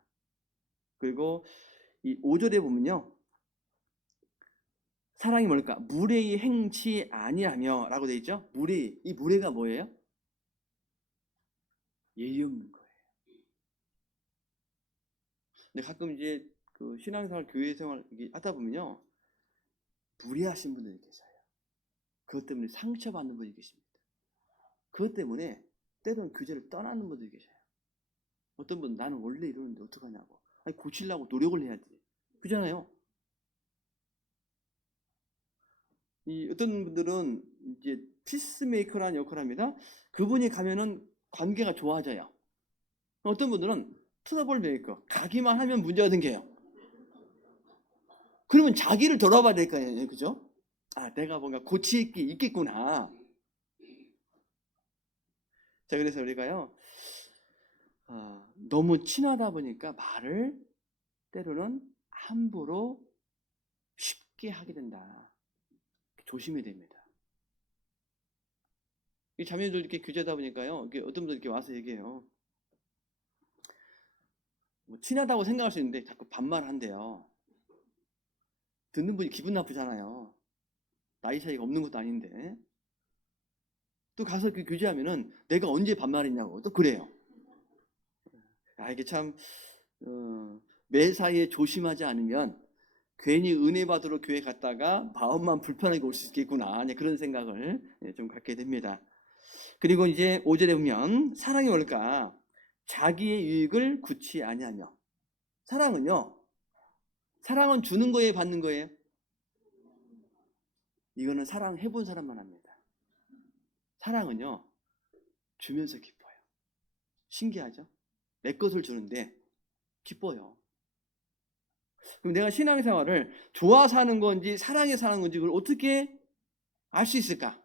그리고 이 5절에 보면요. 사랑이 뭘까? 무례히 행치 아니하며 라고 되어 있죠. 무례히. 이 무례가 뭐예요? 예의 없는 거예요. 근데 가끔 이제 그 신앙생활, 교회 생활 하다 보면요. 무례하신 분들이 계세요. 그것 때문에 상처받는 분이 계십니다. 그것 때문에 때로는 교제를 떠나는 분들이 계셔요. 어떤 분은 나는 원래 이러는데 어떡하냐고. 아니, 고치려고 노력을 해야지. 그잖아요. 어떤 분들은 이제 피스메이커라는 역할을 합니다. 그분이 가면은 관계가 좋아져요. 어떤 분들은 트러블 메이커. 가기만 하면 문제가 생겨요. 그러면 자기를 돌아봐야 될 거 아니에요. 그죠? 내가 뭔가 고칠 게 있겠구나. 자, 그래서 우리가요, 너무 친하다 보니까 말을 때로는 함부로 쉽게 하게 된다. 조심해야 됩니다. 이 자매들 이렇게 교제하다 보니까요, 어떤 분들 이렇게 와서 얘기해요. 뭐 친하다고 생각할 수 있는데 자꾸 반말한대요. 듣는 분이 기분 나쁘잖아요. 나이 차이가 없는 것도 아닌데. 또 가서 그 교제하면은 내가 언제 반말했냐고 또 그래요. 이게 참 매사에 조심하지 않으면 괜히 은혜 받으러 교회 갔다가 마음만 불편하게 올 수 있겠구나. 그런 생각을 좀 갖게 됩니다. 그리고 이제 5절에 보면 사랑이 뭘까? 자기의 유익을 굳이 아니하며. 사랑은 주는 거예요, 받는 거예요? 이거는 사랑해본 사람만 합니다. 사랑은요, 주면서 기뻐요. 신기하죠? 내 것을 주는데 기뻐요. 그럼 내가 신앙생활을 좋아서 하는 건지 사랑해서 하는 건지 그걸 어떻게 알 수 있을까?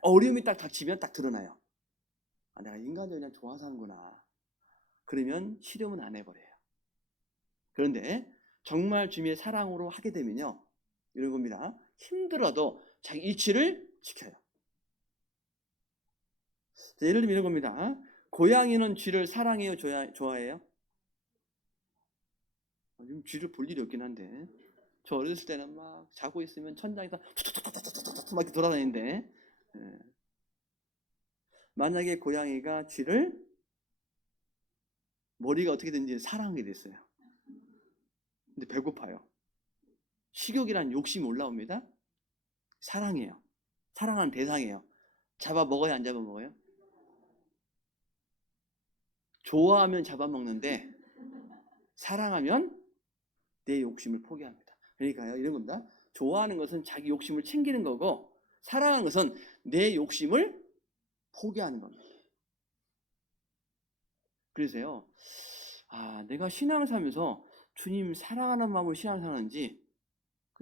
어려움이 딱 닥치면 딱 드러나요. 내가 인간적으로 그냥 좋아서 하는구나. 그러면 실험은 안 해버려요. 그런데 정말 주님의 사랑으로 하게 되면요, 이런 겁니다. 힘들어도 자기 이치를 지켜요. 자, 예를 들면 이런 겁니다. 고양이는 쥐를 사랑해요, 좋아해요? 지금 쥐를 볼 일이 없긴 한데, 저 어렸을 때는 막 자고 있으면 천장에서 툭툭툭툭툭툭 막 이렇게 돌아다니는데, 만약에 고양이가 쥐를 머리가 어떻게 된지 사랑하게 됐어요. 근데 배고파요. 식욕이란 욕심이 올라옵니다. 사랑해요. 사랑하는 대상이에요. 잡아 먹어요, 안 잡아 먹어요? 좋아하면 잡아먹는데 사랑하면 내 욕심을 포기합니다. 그러니까요, 이런 겁니다. 좋아하는 것은 자기 욕심을 챙기는 거고, 사랑하는 것은 내 욕심을 포기하는 겁니다. 그래서요, 내가 신앙을 살면서 주님 사랑하는 마음으로 신앙을 사는지,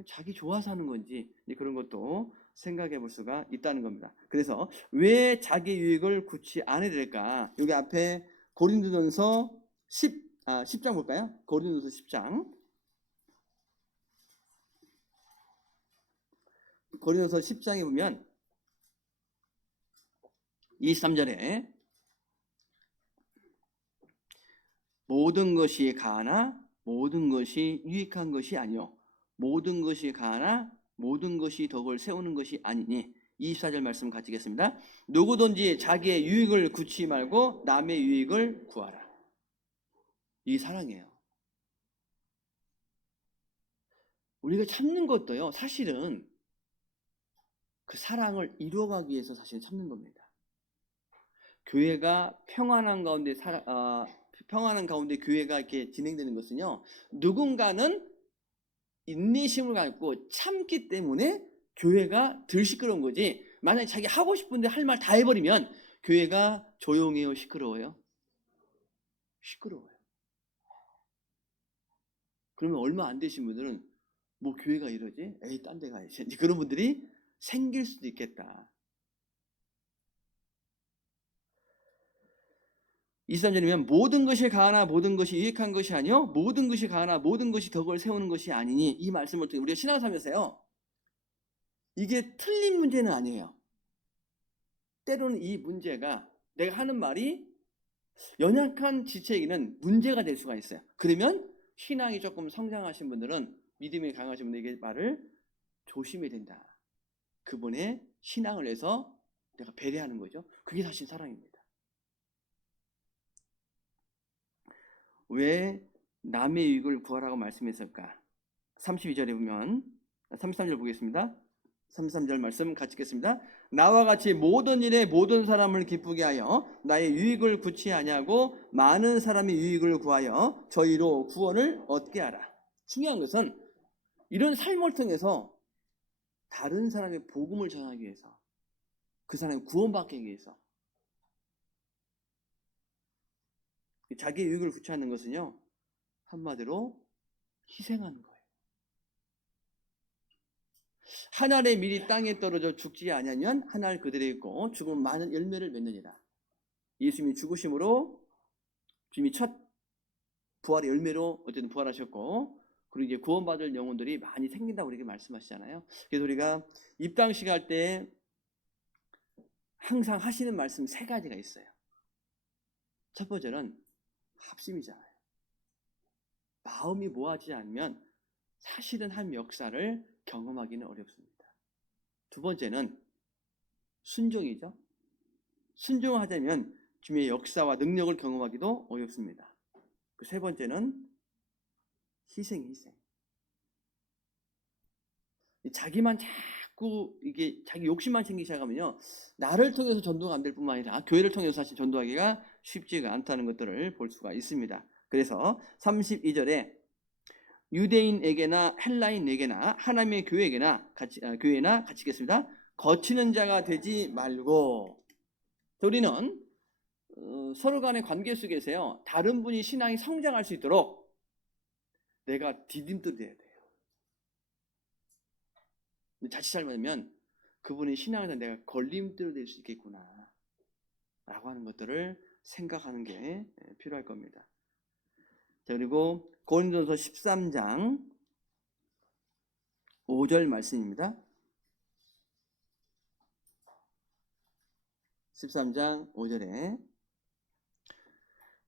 자기 좋아서 하는 건지, 그런 것도 생각해 볼 수가 있다는 겁니다. 그래서 왜 자기 유익을 굳이 안 해야 될까? 여기 앞에 고린도전서 10장 볼까요? 고린도전서 10장. 고린도전서 10장에 보면 23절에 모든 것이 가하나 모든 것이 유익한 것이 아니요 모든 것이 가하나 모든 것이 덕을 세우는 것이 아니니. 24절 말씀 같이 읽겠습니다. 누구든지 자기의 유익을 굳이 말고 남의 유익을 구하라. 이 사랑이에요. 우리가 참는 것도요, 사실은 그 사랑을 이루어가기 위해서 사실 참는 겁니다. 교회가 평안한 가운데 평안한 가운데 교회가 이렇게 진행되는 것은요, 누군가는 인내심을 갖고 참기 때문에 교회가 덜 시끄러운 거지. 만약에 자기 하고 싶은데 할 말 다 해버리면 교회가 조용해요, 시끄러워요? 시끄러워요. 그러면 얼마 안 되신 분들은 뭐 교회가 이러지? 에이, 딴 데 가야지. 그런 분들이 생길 수도 있겠다. 23절이면 모든 것이 가하나 모든 것이 유익한 것이 아니요 모든 것이 가하나 모든 것이 덕을 세우는 것이 아니니. 이 말씀을 통해 우리가 신앙을 살면서요, 이게 틀린 문제는 아니에요. 때로는 이 문제가 내가 하는 말이 연약한 지체에게는 문제가 될 수가 있어요. 그러면 신앙이 조금 성장하신 분들은, 믿음이 강하신 분들에게 말을 조심해야 된다. 그분의 신앙을 위해서 내가 배려하는 거죠. 그게 사실 사랑입니다. 왜 남의 유익을 구하라고 말씀했을까? 32절에 보면, 33절 보겠습니다. 33절 말씀 같이 읽겠습니다. 나와 같이 모든 일에 모든 사람을 기쁘게 하여 나의 유익을 구치 아니하고 많은 사람의 유익을 구하여 저희로 구원을 얻게 하라. 중요한 것은 이런 삶을 통해서 다른 사람의 복음을 전하기 위해서, 그 사람이 구원받기 위해서, 자기의 유익을 구취하는 것은요, 한마디로 희생하는 거예요. 한 알의 밀이 땅에 떨어져 죽지 아니하면 한 알 그대로 있고 죽으면 많은 열매를 맺느니라. 예수님이 죽으심으로 주님이 첫 부활의 열매로 어쨌든 부활하셨고, 그리고 이제 구원받을 영혼들이 많이 생긴다고 우리에게 말씀하시잖아요. 그래서 우리가 입당식 할 때 항상 하시는 말씀 3가지가 있어요. 첫 번째는 합심이잖아요. 마음이 모아지지 않으면 사실은 한 역사를 경험하기는 어렵습니다. 두 번째는 순종이죠. 순종을 하자면 주님의 역사와 능력을 경험하기도 어렵습니다. 그 세 번째는 희생. 자기만 자꾸 이게 자기 욕심만 챙기기 시작하면요, 나를 통해서 전도가 안 될 뿐만 아니라 교회를 통해서 사실 전도하기가 쉽지가 않다는 것들을 볼 수가 있습니다. 그래서 32절에 유대인에게나 헬라인에게나 하나님의 교회나 같이 읽겠습니다. 거치는 자가 되지 말고. 우리는 서로 간의 관계 속에서요, 다른 분이 신앙이 성장할 수 있도록 내가 디딤돌이 돼야 돼요. 자칫 잘못하면 그분의 신앙에서 내가 걸림돌이 될 수 있겠구나 라고 하는 것들을 생각하는 게 필요할 겁니다. 자, 그리고 고린도전서 13장 5절 말씀입니다. 13장 5절에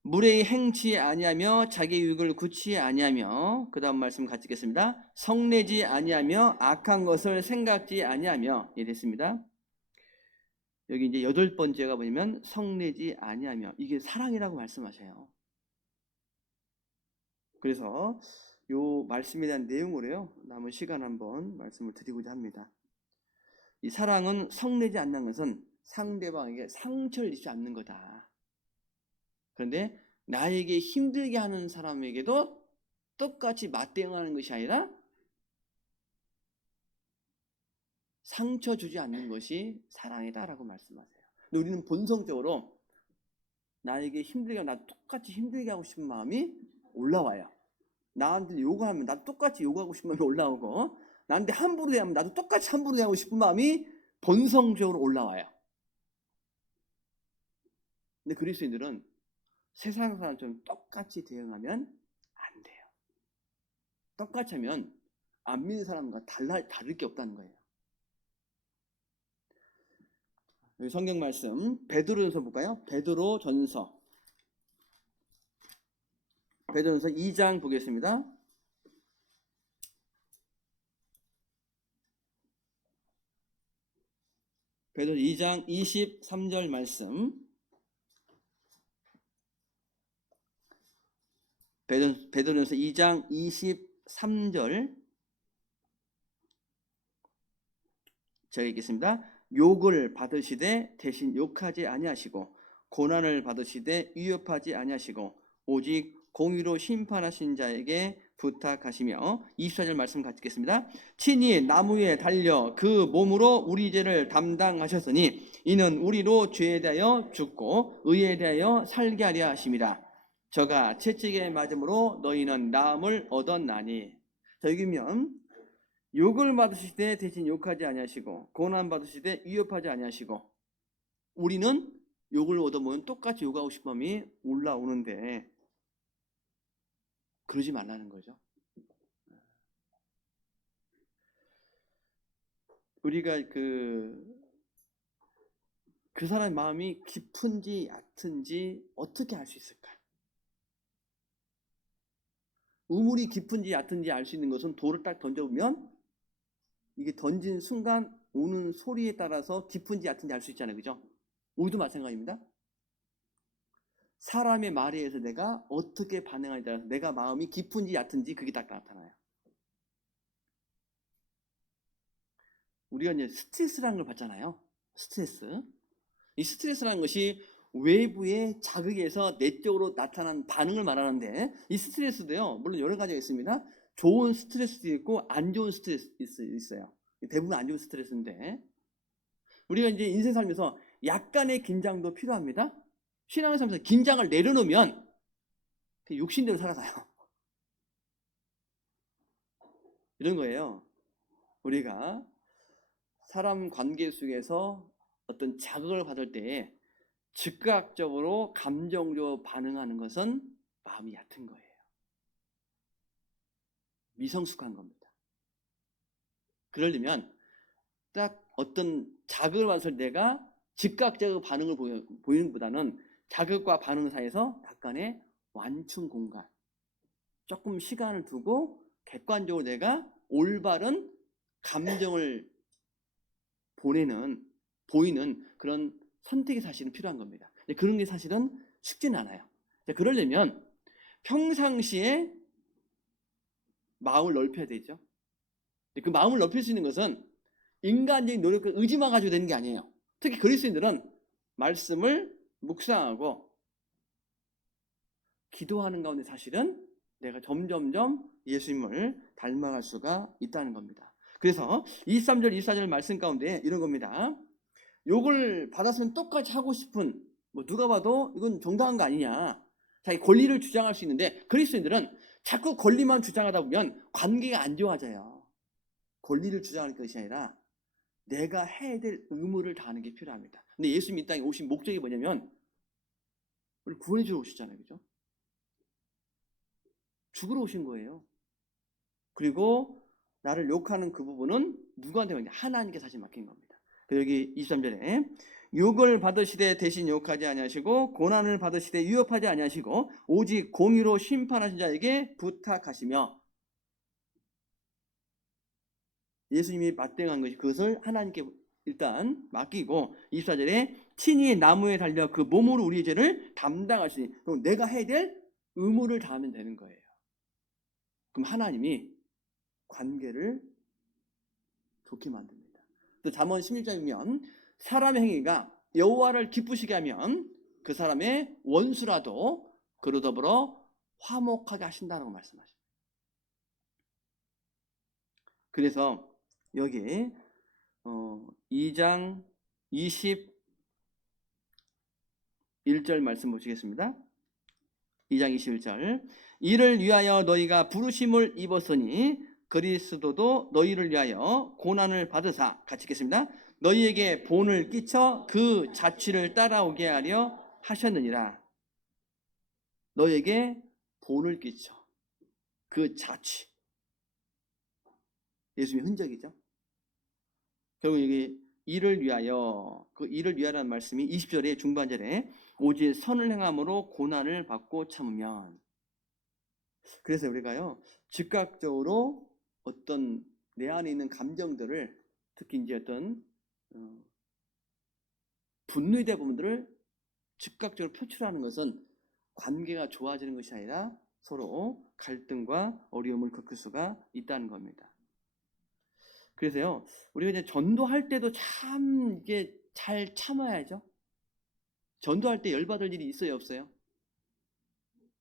무례히 행치 아니하며 자기 유익을 구치 아니하며, 그 다음 말씀 같이 읽겠습니다. 성내지 아니하며 악한 것을 생각지 아니하며. 됐습니다. 여기 이제 8번째가 뭐냐면 성내지 아니하며, 이게 사랑이라고 말씀하셔요. 그래서 요 말씀에 대한 내용으로요, 남은 시간 한번 말씀을 드리고자 합니다. 이 사랑은 성내지 않는 것은 상대방에게 상처를 입지 않는 거다. 그런데 나에게 힘들게 하는 사람에게도 똑같이 맞대응하는 것이 아니라 상처 주지 않는 것이 사랑이다라고 말씀하세요. 근데 우리는 본성적으로 나에게 힘들게 하면 나 똑같이 힘들게 하고 싶은 마음이 올라와요. 나한테 요구하면 나도 똑같이 요구하고 싶은 마음이 올라오고, 나한테 함부로 대하면 나도 똑같이 함부로 대하고 싶은 마음이 본성적으로 올라와요. 근데 그리스도인들은 세상 사람처럼 똑같이 대응하면 안 돼요. 똑같이 하면 안 믿는 사람과 다를 게 없다는 거예요. 여기 성경 말씀 베드로전서 볼까요? 베드로전서 2장 보겠습니다. 베드로 2장 23절 말씀. 베드로전서 2장 23절 제가 읽겠습니다. 욕을 받으시되 대신 욕하지 아니하시고 고난을 받으시되 위협하지 아니하시고 오직 공의로 심판하신 자에게 부탁하시며 24절 말씀 같이 읽겠습니다. 친히 나무에 달려 그 몸으로 우리 죄를 담당하셨으니 이는 우리로 죄에 대하여 죽고 의에 대하여 살게 하려 하심이라. 저가 채찍에 맞음으로 너희는 나음을 얻었나니. 자, 여기면 욕을 받으시되 대신 욕하지 아니하시고 고난 받으시되 위협하지 아니하시고, 우리는 욕을 얻어보면 똑같이 욕하고 싶은 마음이 올라오는데 그러지 말라는 거죠. 우리가 그 사람의 마음이 깊은지 얕은지 어떻게 알 수 있을까? 우물이 깊은지 얕은지 알 수 있는 것은 돌을 딱 던져보면 이게 던진 순간 오는 소리에 따라서 깊은지 얕은지 알 수 있잖아요. 그죠? 우리도 마찬가지입니다. 사람의 말에 의해서 내가 어떻게 반응하냐에 따라서 내가 마음이 깊은지 얕은지 그게 딱 나타나요. 우리가 이제 스트레스라는 걸 받잖아요. 스트레스. 이 스트레스라는 것이 외부의 자극에서 내적으로 나타난 반응을 말하는데, 이 스트레스도요, 물론 여러 가지가 있습니다. 좋은 스트레스도 있고 안 좋은 스트레스 있어요. 대부분 안 좋은 스트레스인데, 우리가 이제 인생 살면서 약간의 긴장도 필요합니다. 신앙을 살면서 긴장을 내려놓으면 욕심대로 살아가요. 이런 거예요. 우리가 사람 관계 속에서 어떤 자극을 받을 때 즉각적으로 감정적으로 반응하는 것은 마음이 얕은 거예요. 미성숙한 겁니다. 그러려면 딱 어떤 자극을 받을 때가 즉각적으로 반응을 보이는 것보다는 자극과 반응 사이에서 약간의 완충 공간, 조금 시간을 두고 객관적으로 내가 올바른 감정을 보이는 그런 선택이 사실은 필요한 겁니다. 그런 게 사실은 쉽지는 않아요. 그러려면 평상시에 마음을 넓혀야 되죠. 그 마음을 넓힐 수 있는 것은 인간적인 노력과 의지만 가지고 되는 게 아니에요. 특히 그리스도인들은 말씀을 묵상하고 기도하는 가운데 사실은 내가 점점점 예수님을 닮아갈 수가 있다는 겁니다. 그래서 23절, 24절 말씀 가운데 이런 겁니다. 욕을 받았으면 똑같이 하고 싶은, 누가 봐도 이건 정당한 거 아니냐, 자기 권리를 주장할 수 있는데, 그리스도인들은 자꾸 권리만 주장하다 보면 관계가 안 좋아져요. 권리를 주장하는 것이 아니라 내가 해야 될 의무를 다하는 게 필요합니다. 근데 예수님이 이 땅에 오신 목적이 뭐냐면 우리 구원해 주러 오셨잖아요. 그죠? 죽으러 오신 거예요. 그리고 나를 욕하는 그 부분은 누구한테 맡겨? 하나님께 사실 맡긴 겁니다. 여기 23절에 욕을 받으시되 대신 욕하지 아니하시고 고난을 받으시되 위협하지 아니하시고 오직 공의로 심판하신 자에게 부탁하시며, 예수님이 맞대응한 것이 그것을 하나님께 일단 맡기고, 24절에 친히 나무에 달려 그 몸으로 우리의 죄를 담당하시니, 그럼 내가 해야 될 의무를 다하면 되는 거예요. 그럼 하나님이 관계를 좋게 만듭니다. 또 잠언 16장에 보면 사람의 행위가 여호와를 기쁘시게 하면 그 사람의 원수라도 그로 더불어 화목하게 하신다고 말씀하십니다. 그래서 여기 2장 21절 말씀 보시겠습니다. 2장 21절. 이를 위하여 너희가 부르심을 입었으니 그리스도도 너희를 위하여 고난을 받으사, 같이 읽겠습니다. 너희에게 본을 끼쳐 그 자취를 따라오게 하려 하셨느니라. 너희에게 본을 끼쳐 그 자취. 예수님의 흔적이죠. 결국 여기 이를 위하여, 그 이를 위하라는 말씀이 20절의 중반절에 오직 선을 행함으로 고난을 받고 참으면. 그래서 우리가요, 즉각적으로 어떤 내 안에 있는 감정들을, 특히 이제 어떤 분노의 부분들을 즉각적으로 표출하는 것은 관계가 좋아지는 것이 아니라 서로 갈등과 어려움을 겪을 수가 있다는 겁니다. 그래서요, 우리가 이제 전도할 때도 참 이게 잘 참아야죠. 전도할 때 열받을 일이 있어요, 없어요?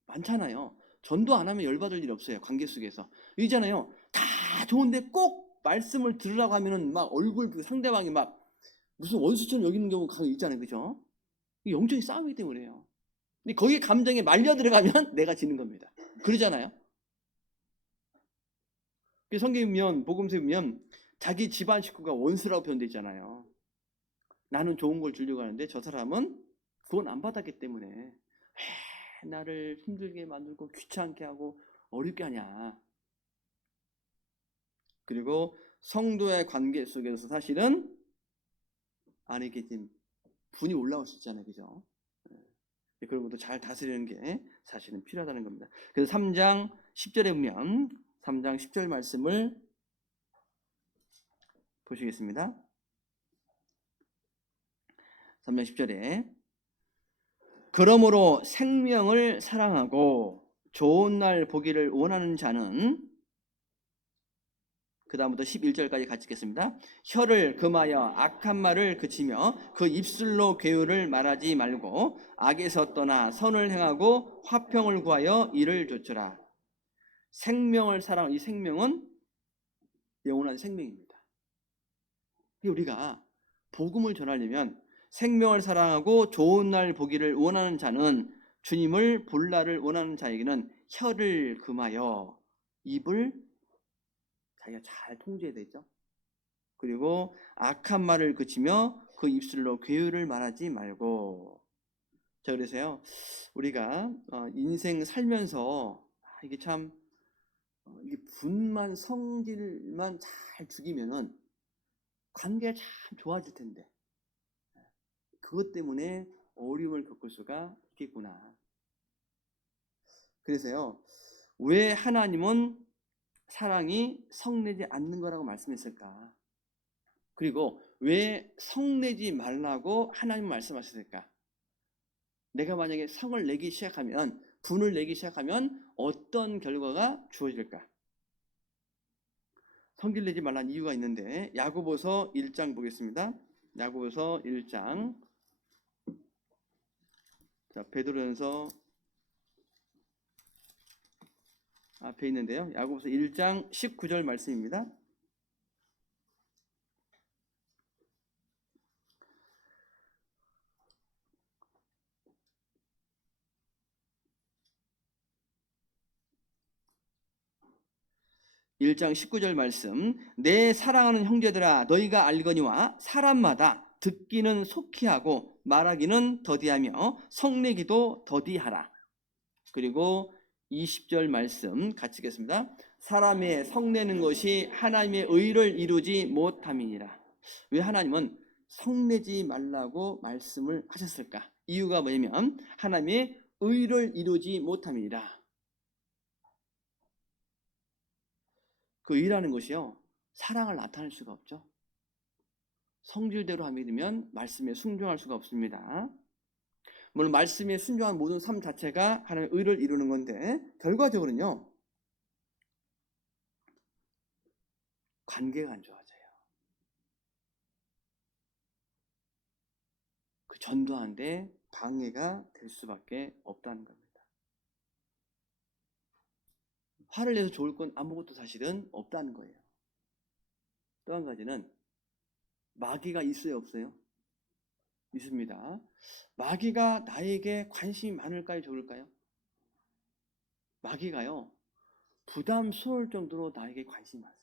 많잖아요. 전도 안 하면 열받을 일이 없어요, 관계 속에서. 있잖아요, 다 좋은데 꼭 말씀을 들으라고 하면은 막 얼굴 상대방이 막 무슨 원수처럼 여기는 경우 가끔 있잖아요, 그죠? 이게 영적인 싸움이기 때문에요. 근데 거기에 감정에 말려 들어가면 내가 지는 겁니다. 그러잖아요. 성경에 보면, 복음서에 보면 자기 집안 식구가 원수라고 표현되어 있잖아요. 나는 좋은 걸 주려고 하는데 저 사람은 그건 안 받았기 때문에 나를 힘들게 만들고 귀찮게 하고 어렵게 하냐. 그리고 성도의 관계 속에서 사실은 안에 계신 분이 올라올 수 있잖아요, 그죠? 그런 것도 잘 다스리는 게 사실은 필요하다는 겁니다. 그래서 3장 10절에 보면 3장 10절 말씀을 보시겠습니다. 3장 10절에 그러므로 생명을 사랑하고 좋은 날 보기를 원하는 자는, 그 다음부터 11절까지 같이 읽겠습니다. 혀를 금하여 악한 말을 그치며 그 입술로 괴유를 말하지 말고 악에서 떠나 선을 행하고 화평을 구하여 이를 좇으라. 생명을 사랑하고, 이 생명은 영원한 생명입니다. 우리가 복음을 전하려면 생명을 사랑하고 좋은 날 보기를 원하는 자는, 주님을 볼 날을 원하는 자에게는 혀를 금하여 입을 자기가 잘 통제해야 되죠. 그리고 악한 말을 그치며 그 입술로 괴유를 말하지 말고. 자, 그래서요, 우리가 인생 살면서 이게 참 이게 분만 성질만 잘 죽이면은 관계가 참 좋아질 텐데 그것 때문에 어려움을 겪을 수가 있겠구나. 그래서요, 왜 하나님은 사랑이 성내지 않는 거라고 말씀했을까? 그리고 왜 성내지 말라고 하나님 말씀하셨을까? 내가 만약에 성을 내기 시작하면, 분을 내기 시작하면 어떤 결과가 주어질까? 성질 내지 말라는 이유가 있는데, 야고보서 1장 보겠습니다. 야고보서 1장. 자, 베드로전서 앞에 있는데요. 야고보서 1장 19절 말씀입니다. (1장 19절) 말씀. 내 사랑하는 형제들아, 너희가 알거니와 사람마다 듣기는 속히 하고 말하기는 더디하며 성내기도 더디하라. 그리고 20절 말씀 같이 읽겠습니다. 사람의 성내는 것이 하나님의 의를 이루지 못함이니라. 왜 하나님은 성내지 말라고 말씀을 하셨을까? 이유가 뭐냐면 하나님의 의를 이루지 못함이니라. 그 의라는 것이요, 사랑을 나타낼 수가 없죠. 성질대로 하게 되면 말씀에 순종할 수가 없습니다. 물론 말씀에 순종한 모든 삶 자체가 하나님의 의를 이루는 건데 결과적으로는요, 관계가 안 좋아져요. 그 전도하는데 방해가 될 수밖에 없다는 겁니다. 화를 내서 좋을 건 아무것도 사실은 없다는 거예요. 또 한 가지는 마귀가 있어요, 없어요? 있습니다. 마귀가 나에게 관심이 많을까요, 적을까요? 마귀가요, 부담스러울 정도로 나에게 관심이 많습니다.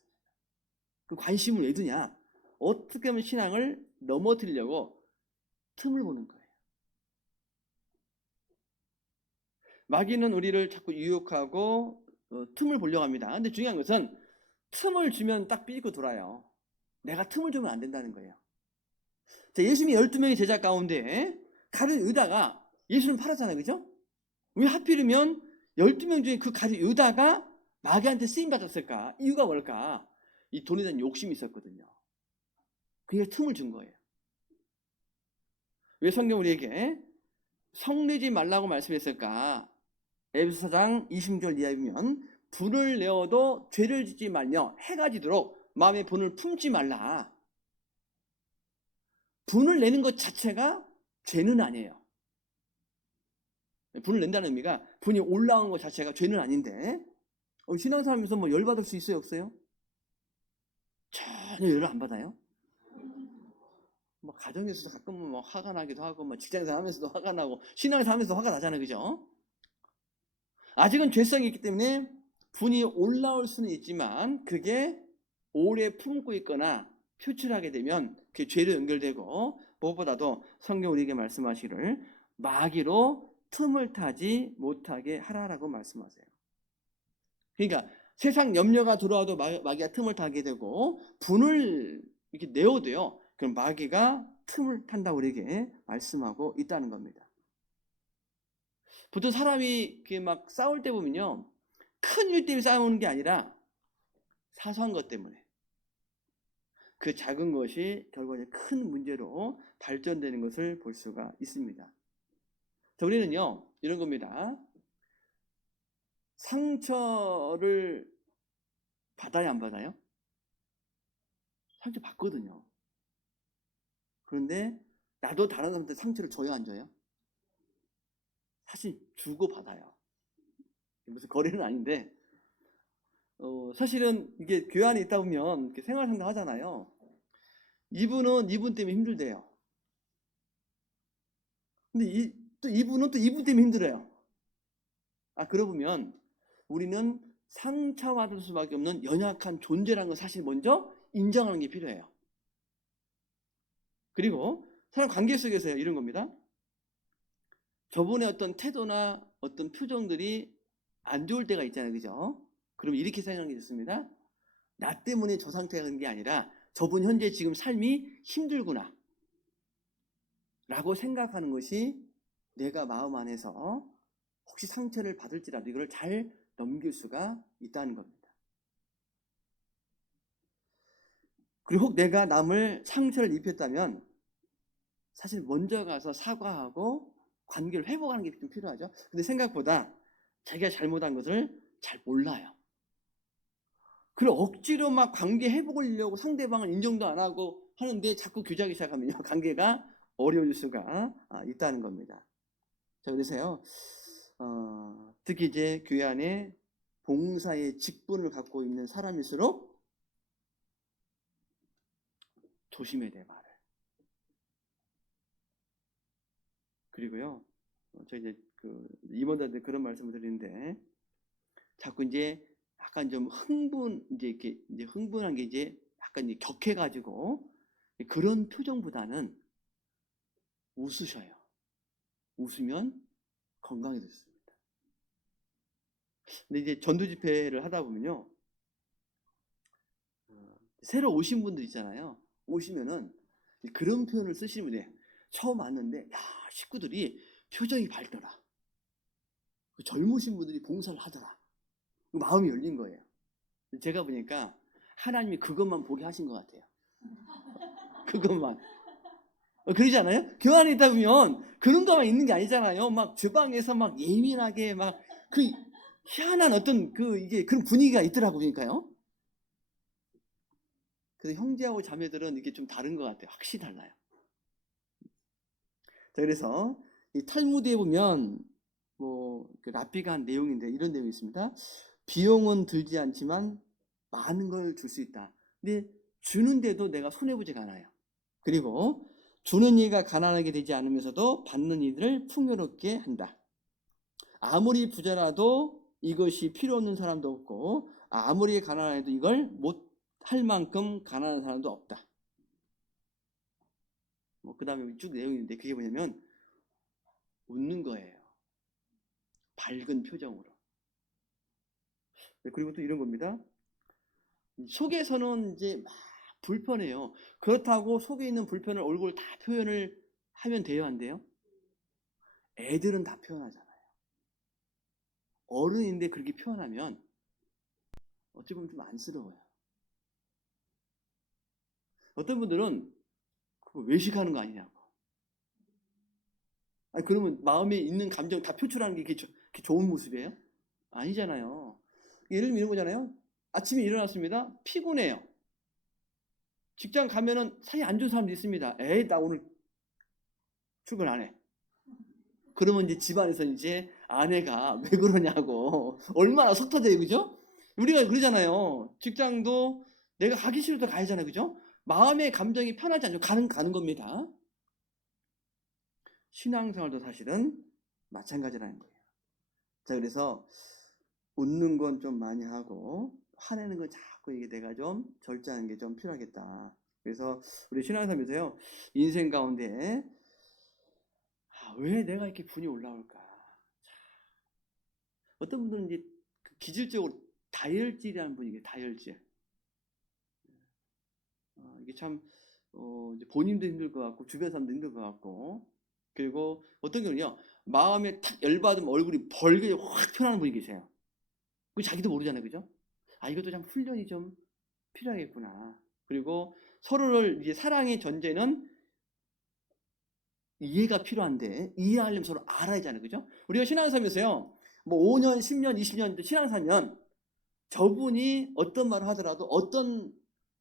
그 관심을 왜 두냐? 어떻게 하면 신앙을 넘어뜨리려고 틈을 보는 거예요. 마귀는 우리를 자꾸 유혹하고 틈을 보려고 합니다. 근데 중요한 것은 틈을 주면 딱 삐고 돌아요. 내가 틈을 주면 안 된다는 거예요. 자, 예수님이 12명의 제자 가운데 가룟 유다가 예수를 팔았잖아요. 그죠? 왜 하필이면 12명 중에 그 가룟 유다가 마귀한테 쓰임받았을까? 이유가 뭘까? 이 돈에 대한 욕심이 있었거든요. 그게 틈을 준 거예요. 왜 성경 우리에게 성내지 말라고 말씀했을까? 에베소 4장 20절 이하에 보면 분을 내어도 죄를 짓지 말며 해가 지도록 마음의 분을 품지 말라. 분을 내는 것 자체가 죄는 아니에요. 분을 낸다는 의미가 분이 올라온 것 자체가 죄는 아닌데 신앙생활하면서 뭐 열받을 수 있어요, 없어요? 전혀 열을 안 받아요. 뭐 가정에서도 가끔 뭐 화가 나기도 하고 뭐 직장에서 하면서도 화가 나고 신앙에서 하면서도 화가 나잖아요, 그죠? 아직은 죄성이 있기 때문에 분이 올라올 수는 있지만 그게 오래 품고 있거나 표출하게 되면 그게 죄로 연결되고 무엇보다도 성경 우리에게 말씀하시기를 마귀로 틈을 타지 못하게 하라라고 말씀하세요. 그러니까 세상 염려가 들어와도 마귀가 틈을 타게 되고 분을 이렇게 내어도요. 그럼 마귀가 틈을 탄다고 우리에게 말씀하고 있다는 겁니다. 보통 사람이 이렇게 막 싸울 때 보면요. 큰 일 때문에 싸우는 게 아니라 사소한 것 때문에 그 작은 것이 결국 큰 문제로 발전되는 것을 볼 수가 있습니다. 자, 우리는요. 이런 겁니다. 상처를 받아야 안 받아요? 상처 받거든요. 그런데 나도 다른 사람한테 상처를 줘요, 안 줘요? 사실 주고 받아요. 무슨 거래는 아닌데 사실은 이게 교회 안에 있다 보면 이렇게 생활 상담 하잖아요. 이분은 이분 때문에 힘들대요. 근데 또 이분은 또 이분 때문에 힘들어요. 그러고 보면 우리는 상처받을 수밖에 없는 연약한 존재라는 걸 사실 먼저 인정하는 게 필요해요. 그리고 사람 관계 속에서요, 이런 겁니다. 저분의 어떤 태도나 어떤 표정들이 안 좋을 때가 있잖아요, 그죠? 그럼 이렇게 생각하는 게 좋습니다. 나 때문에 저 상태가 된 게 아니라 저분 현재 지금 삶이 힘들구나 라고 생각하는 것이 내가 마음 안에서 혹시 상처를 받을지라도 이걸 잘 넘길 수가 있다는 겁니다. 그리고 혹 내가 남을 상처를 입혔다면 사실 먼저 가서 사과하고 관계를 회복하는 게 좀 필요하죠. 근데 생각보다 자기가 잘못한 것을 잘 몰라요. 그리고 억지로 막 관계 회복하려고 상대방을 인정도 안 하고 하는데 자꾸 교제하기 시작하면요. 관계가 어려울 수가 있다는 겁니다. 자, 그래서요. 특히 이제 교회 안에 봉사의 직분을 갖고 있는 사람일수록 조심해야 돼요, 말을. 그리고요, 저 이제 임원들한테 그런 말씀을 드리는데, 자꾸 이제 약간 좀 이제 흥분한 게 이제 약간 이제 격해가지고, 그런 표정보다는 웃으셔요. 웃으면 건강해졌습니다. 근데 이제 전도 집회를 하다 보면요, 새로 오신 분들 있잖아요. 오시면은 그런 표현을 쓰시는 분이 처음 왔는데, 야, 식구들이 표정이 밝더라. 젊으신 분들이 봉사를 하더라. 마음이 열린 거예요. 제가 보니까 하나님이 그것만 보게 하신 것 같아요. 그것만. 그러지 않아요? 교회 안에 있다 보면 그런 것만 있는 게 아니잖아요. 막 주방에서 막 예민하게 막 그 희한한 어떤 이게 그런 분위기가 있더라고 보니까요. 그래서 형제하고 자매들은 이게 좀 다른 것 같아요. 확실히 달라요. 자, 그래서 이 탈무드에 보면 랍비가 한 내용인데 이런 내용이 있습니다. 비용은 들지 않지만 많은 걸 줄 수 있다. 근데 주는데도 내가 손해보지가 않아요. 그리고 주는 이가 가난하게 되지 않으면서도 받는 이들을 풍요롭게 한다. 아무리 부자라도 이것이 필요 없는 사람도 없고 아무리 가난해도 이걸 못 할 만큼 가난한 사람도 없다. 그 다음에 쭉 내용이 있는데 그게 뭐냐면 웃는 거예요. 밝은 표정으로. 그리고 또 이런 겁니다. 속에서는 이제 막 불편해요. 그렇다고 속에 있는 불편을 얼굴 다 표현을 하면 돼요, 안 돼요? 애들은 다 표현하잖아요. 어른인데 그렇게 표현하면 어찌 보면 좀 안쓰러워요. 어떤 분들은 그거 외식하는 거 아니냐고. 아니, 그러면 마음에 있는 감정 다 표출하는 게 그게 좋은 모습이에요? 아니잖아요. 예를 들면 이런 거잖아요. 아침에 일어났습니다. 피곤해요. 직장 가면은 살이 안 좋은 사람도 있습니다. 에이, 나 오늘 출근 안 해. 그러면 이제 집안에서 이제 아내가 왜 그러냐고 얼마나 속 터져요, 그죠? 우리가 그러잖아요. 직장도 내가 가기 싫어도 가야잖아요, 그죠? 마음의 감정이 편하지 않죠. 가는 겁니다. 신앙생활도 사실은 마찬가지라는 거예요. 자, 그래서 웃는 건 좀 많이 하고 화내는 건 자꾸 이게 내가 좀 절제하는 게 좀 필요하겠다. 그래서 우리 신앙생활에서요, 인생 가운데 왜 내가 이렇게 분이 올라올까? 어떤 분들은 이제 기질적으로 다혈질이라는 분이 계세요. 다혈질. 이게 참 이제 본인도 힘들 것 같고 주변 사람도 힘들 것 같고, 그리고 어떤 경우는요, 마음에 탁 열받으면 얼굴이 벌게 확 변하는 분이 계세요. 그 자기도 모르잖아요, 그죠? 이것도 참 훈련이 좀 필요하겠구나. 그리고 서로를 이제 사랑의 전제는 이해가 필요한데 이해하려면 서로 알아야 하잖아요, 그죠? 우리가 신앙생활에서요, 뭐 5년, 10년, 20년 신앙사면 저분이 어떤 말을 하더라도 어떤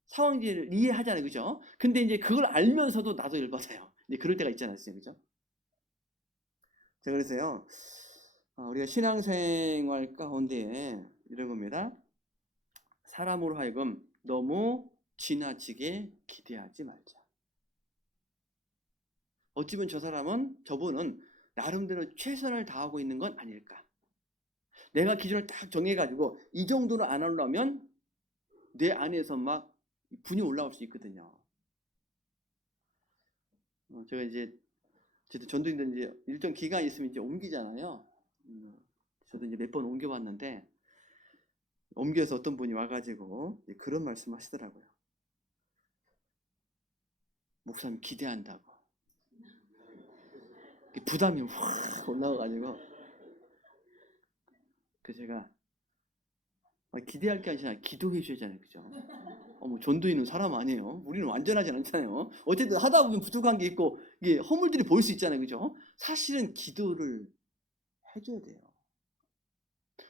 상황인지를 이해하잖아요, 그죠? 근데 이제 그걸 알면서도 나도 열받아요. 이제 그럴 때가 있잖아요, 그죠? 자, 그래서요, 우리가 신앙생활 가운데 이런 겁니다. 사람으로 하여금 너무 지나치게 기대하지 말자. 어찌 보면 저분은 나름대로 최선을 다하고 있는 건 아닐까. 내가 기준을 딱 정해가지고 이 정도는 안 하려면 내 안에서 막 분이 올라올 수 있거든요. 제가 이제 저도 전도인들 이제 일정 기간이 있으면 이제 옮기잖아요. 저도 이제 몇 번 옮겨봤는데 옮겨서 어떤 분이 와가지고 그런 말씀 하시더라고요. 목사님 기대한다고. 부담이 확 올라와가지고 그 제가 기대할 게 아니라 기도해 주잖아요, 그죠? 뭐 전도인은 사람 아니에요. 우리는 완전하지 않잖아요. 어쨌든 하다 보면 부족한 게 있고 이게 허물들이 보일 수 있잖아요, 그죠? 사실은 기도를 해줘야 돼요.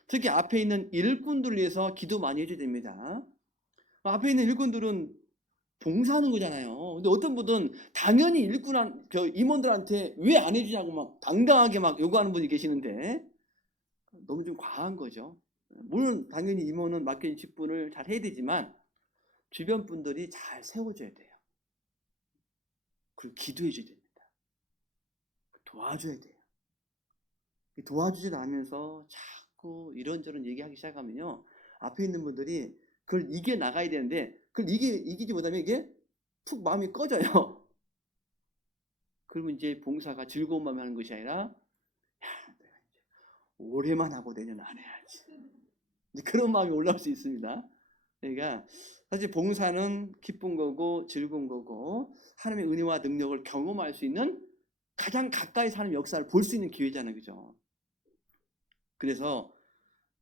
특히 앞에 있는 일꾼들을 위해서 기도 많이 해줘야 됩니다. 앞에 있는 일꾼들은 봉사하는 거잖아요. 근데 어떤 분은 당연히 임원들한테 왜 안 해주냐고 막 당당하게 막 요구하는 분이 계시는데 너무 좀 과한 거죠. 물론 당연히 임원은 맡겨진 직분을 잘 해야 되지만 주변 분들이 잘 세워줘야 돼요. 그리고 기도해줘야 됩니다. 도와줘야 돼요. 도와주질 않으면서 자꾸 이런저런 얘기하기 시작하면요, 앞에 있는 분들이 그걸 이겨나가야 되는데 그걸 이기지 못하면 이게 푹 마음이 꺼져요. 그러면 이제 봉사가 즐거운 마음에 하는 것이 아니라 내가 이제 올해만 하고 내년 안 해야지. 그런 마음이 올라올 수 있습니다. 그러니까 사실 봉사는 기쁜 거고 즐거운 거고 하나님의 은혜와 능력을 경험할 수 있는 가장 가까이 사는 역사를 볼 수 있는 기회잖아요, 그죠? 그래서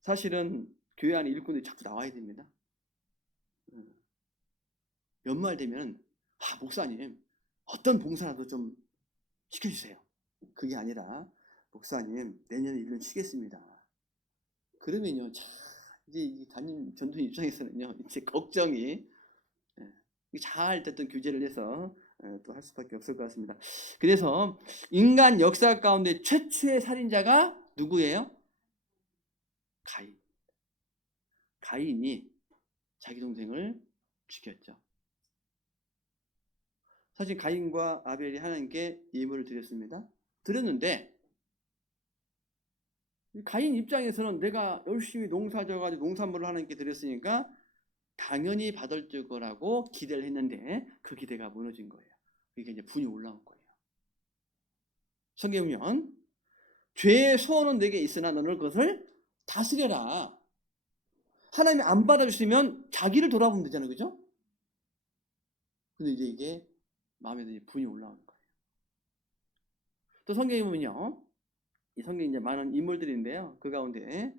사실은 교회 안에 일꾼들이 자꾸 나와야 됩니다. 연말 되면 목사님 어떤 봉사라도 좀 시켜주세요. 그게 아니라 목사님 내년에 1년 쉬겠습니다. 그러면요, 이제 담임 전도인 입장에서는요, 이제 걱정이 잘 어떤 규제를 해서 또 할 수밖에 없을 것 같습니다. 그래서 인간 역사 가운데 최초의 살인자가 누구예요? 가인. 가인이 자기 동생을 죽였죠. 사실 가인과 아벨이 하나님께 예물을 드렸습니다. 드렸는데 가인 입장에서는 내가 열심히 농사져가지고 농산물을 하나님께 드렸으니까 당연히 받을 거라고 기대를 했는데 그 기대가 무너진 거예요. 이게 이제 분이 올라온 거예요. 성경에 보면 죄의 소원은 내게 있으나 너는 그것을 다스려라. 하나님이 안 받아주시면 자기를 돌아보면 되잖아요. 그죠? 근데 이제 이게 마음에서 이제 분이 올라오는 거예요. 또 성경에 보면요. 이 성경에 이제 많은 인물들인데요. 그 가운데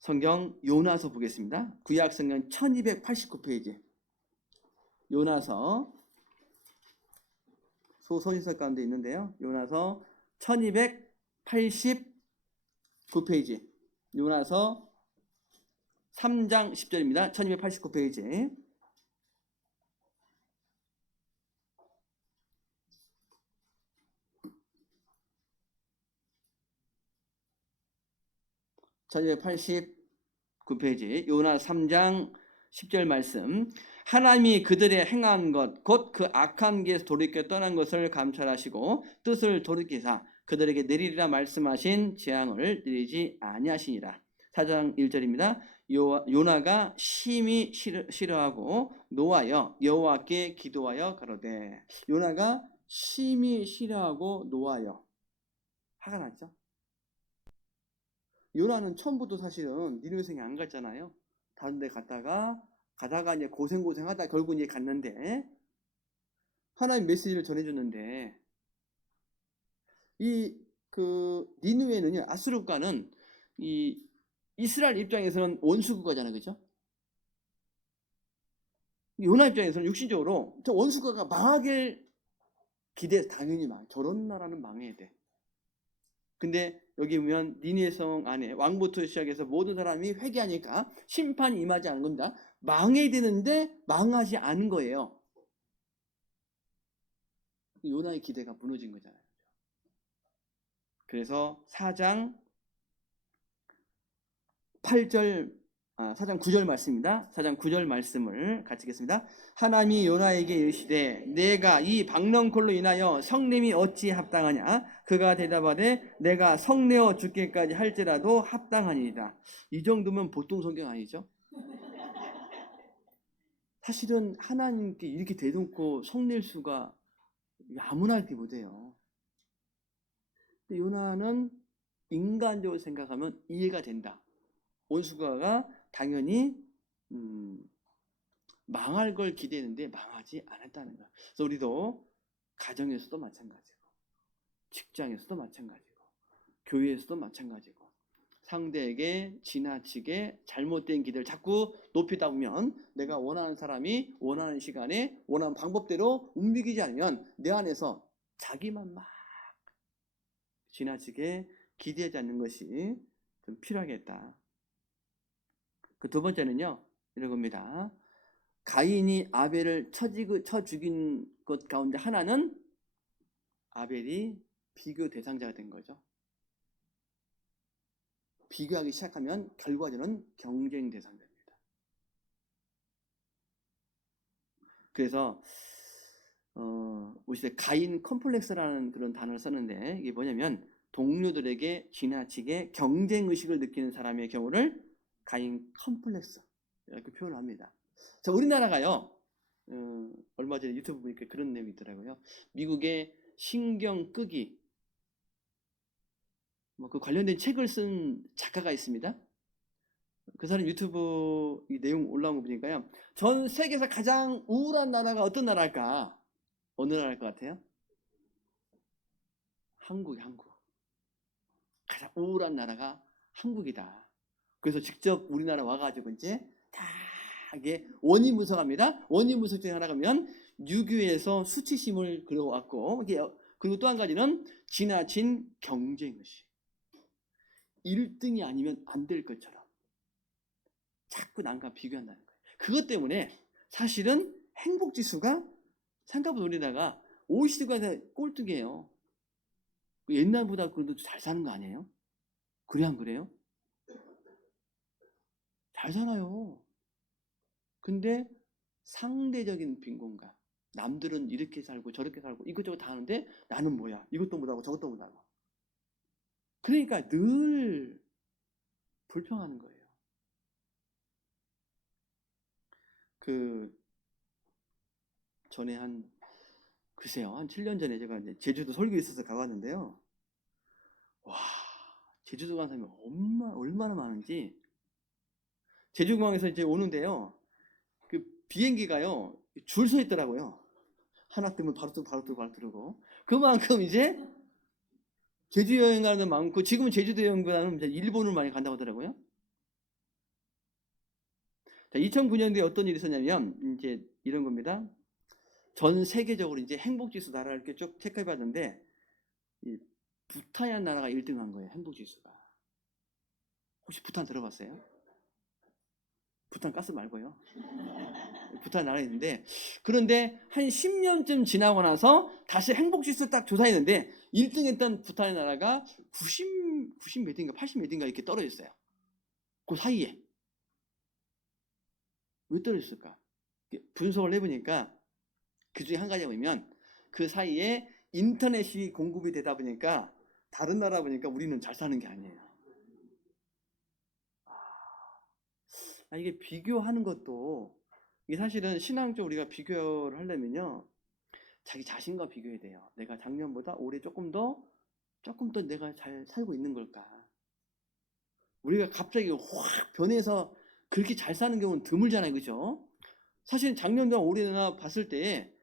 성경 요나서 보겠습니다. 구약 성경 1289페이지. 요나서 소선지서 가운데 있는데요. 요나서 1289페이지. 요나서 3장 10절입니다. 1289페이지. (1289페이지) 요나 3장 10절 말씀. 하나님이 그들의 행한 것 곧 그 악한 길에서 돌이켜 떠난 것을 감찰하시고 뜻을 돌이키사 그들에게 내리리라 말씀하신 재앙을 내리지 아니하시니라. 4장 1절입니다. 요나가 심히 싫어하고 노하여 여호와께 기도하여 가로되. 요나가 심히 싫어하고 노하여 화가 났죠. 요나는 처음부터 사실은 니느웨성에 안 갔잖아요. 다른 데 가다가 이제 고생하다 결국 이제 갔는데 하나님 메시지를 전해줬는데 니느웨는요, 아수르국가는 이 이스라엘 입장에서는 원수국가잖아요. 그죠? 요나 입장에서는 육신적으로 저 원수국가가 망하길 기대해서 당연히 저런 나라는 망해야 돼. 근데 여기 보면 니느웨 성 안에 왕부터 시작해서 모든 사람이 회개하니까 심판이 임하지 않은 겁니다. 망해야 되는데 망하지 않은 거예요. 요나의 기대가 무너진 거잖아요. 그래서 4장 9절 말씀입니다. 4장 9절 말씀을 같이 읽겠습니다. 하나님이 요나에게 이르시되 내가 이 박넝콜로 인하여 성냄이 어찌 합당하냐? 그가 대답하되 내가 성내어 죽기까지 할지라도 합당하니이다. 이 정도면 보통 성경 아니죠? 사실은 하나님께 이렇게 대놓고 성낼 수가 아무나 할 게 못해요. 근데 요나는 인간적으로 생각하면 이해가 된다. 원수가가 당연히 망할 걸 기대했는데 망하지 않았다는 거야. 그래서 우리도 가정에서도 마찬가지고 직장에서도 마찬가지고 교회에서도 마찬가지고 상대에게 지나치게 잘못된 기대를 자꾸 높이다 보면 내가 원하는 사람이 원하는 시간에 원하는 방법대로 움직이지 않으면 내 안에서 자기만 막 지나치게 기대하지 않는 것이 좀 필요하겠다. 그 두 번째는요, 이런 겁니다. 가인이 아벨을 쳐 죽인 것 가운데 하나는 아벨이 비교 대상자가 된 거죠. 비교하기 시작하면 결과적으로는 경쟁 대상자입니다. 그래서 우리 시대 가인 컴플렉스라는 그런 단어를 썼는데 이게 뭐냐면 동료들에게 지나치게 경쟁 의식을 느끼는 사람의 경우를 가인 컴플렉스 이렇게 표현합니다. 자, 우리나라가요, 얼마 전에 유튜브 보니까 그런 내용이 있더라고요. 미국의 신경 끄기 그 관련된 책을 쓴 작가가 있습니다. 그 사람 유튜브 이 내용 올라온 거 보니까요, 전 세계에서 가장 우울한 나라가 어떤 나라일까? 어느 나라일 것 같아요? 한국. 가장 우울한 나라가 한국이다. 그래서 직접 우리나라 와가지고 이제 다 이게 원인 분석합니다. 원인 분석 중에 하나가 면 유교에서 수치심을 그려왔고, 그리고 또 한 가지는 지나친 경쟁의식. 1등이 아니면 안 될 것처럼 자꾸 남과 비교한다는 거예요. 그것 때문에 사실은 행복지수가 생각보다 우리나라가 OECD가 꼴등이에요. 옛날보다 그래도 잘 사는 거 아니에요? 그래 안 그래요? 잘 살아요. 근데 상대적인 빈곤감. 남들은 이렇게 살고 저렇게 살고 이것저것 다 하는데 나는 뭐야? 이것도 못하고 저것도 못하고. 그러니까 늘 불평하는 거예요. 전에 글쎄요, 한 7년 전에 제가 이제 제주도 설교 있어서 가봤는데요. 와, 제주도 간 사람이 얼마나 많은지. 제주공항에서 이제 오는데요. 그 비행기가요, 줄 서 있더라고요. 하나 뜨면 바로 뜨고. 그만큼 이제 제주 여행 가는 데 많고, 지금은 제주도 여행보다는 이제 일본을 많이 간다고 하더라고요. 자, 2009년도에 어떤 일이 있었냐면, 이제 이런 겁니다. 전 세계적으로 이제 행복지수 나라를 이렇게 쭉 체크해 봤는데, 이 부탄이라는 나라가 1등 한 거예요, 행복지수가. 혹시 부탄 들어봤어요? 부탄 가스 말고요. 부탄 나라에 있는데, 그런데 한 10년쯤 지나고 나서 다시 행복지수 딱 조사했는데 1등 했던 부탄의 나라가 90 몇인가 80 몇인가 이렇게 떨어졌어요. 그 사이에. 왜 떨어졌을까? 분석을 해보니까 그 중에 한 가지가 뭐냐면, 그 사이에 인터넷이 공급이 되다 보니까 다른 나라 보니까 우리는 잘 사는 게 아니에요. 이게 비교하는 것도, 이게 사실은 신앙적으로 우리가 비교를 하려면요, 자기 자신과 비교해야 돼요. 내가 작년보다 올해 조금 더 내가 잘 살고 있는 걸까? 우리가 갑자기 확 변해서 그렇게 잘 사는 경우는 드물잖아요, 그죠? 사실 작년이나 올해나 봤을 때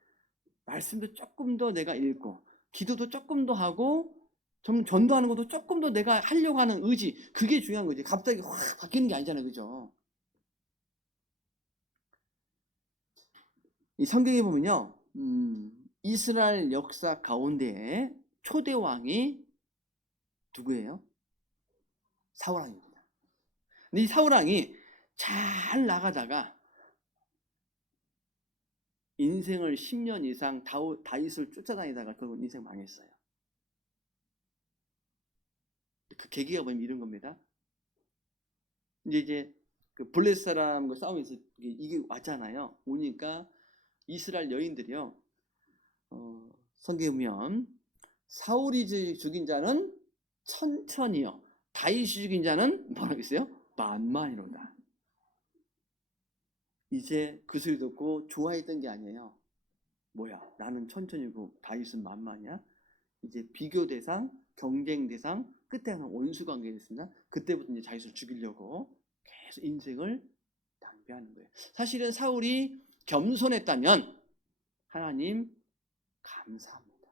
말씀도 조금 더 내가 읽고, 기도도 조금 더 하고, 좀 전도하는 것도 조금 더 내가 하려고 하는 의지, 그게 중요한 거지. 갑자기 확 바뀌는 게 아니잖아요, 그죠? 이 성경에 보면요, 이스라엘 역사 가운데 초대 왕이 누구예요? 사울왕입니다. 근데 이 사울왕이 잘 나가다가 인생을 10년 이상 다윗을 쫓아다니다가 결국 인생 망했어요. 그 계기가 뭐냐면 이런 겁니다. 이제 그 블레셋 사람과 싸우면서 이게 왔잖아요. 오니까 이스라엘 여인들이요, 성경에 보면 사울이 죽인 자는 천천히요, 다윗이 죽인 자는 뭐라고 했어요? 만만이로다. 이제 그 소리 듣고 좋아했던 게 아니에요. 뭐야, 나는 천천히고 다윗은 만만이야? 이제 비교 대상, 경쟁 대상, 끝에는 원수 관계가 있습니다. 그때부터 이제 다윗을 죽이려고 계속 인생을 낭비하는 거예요. 사실은 사울이 겸손했다면 하나님 감사합니다.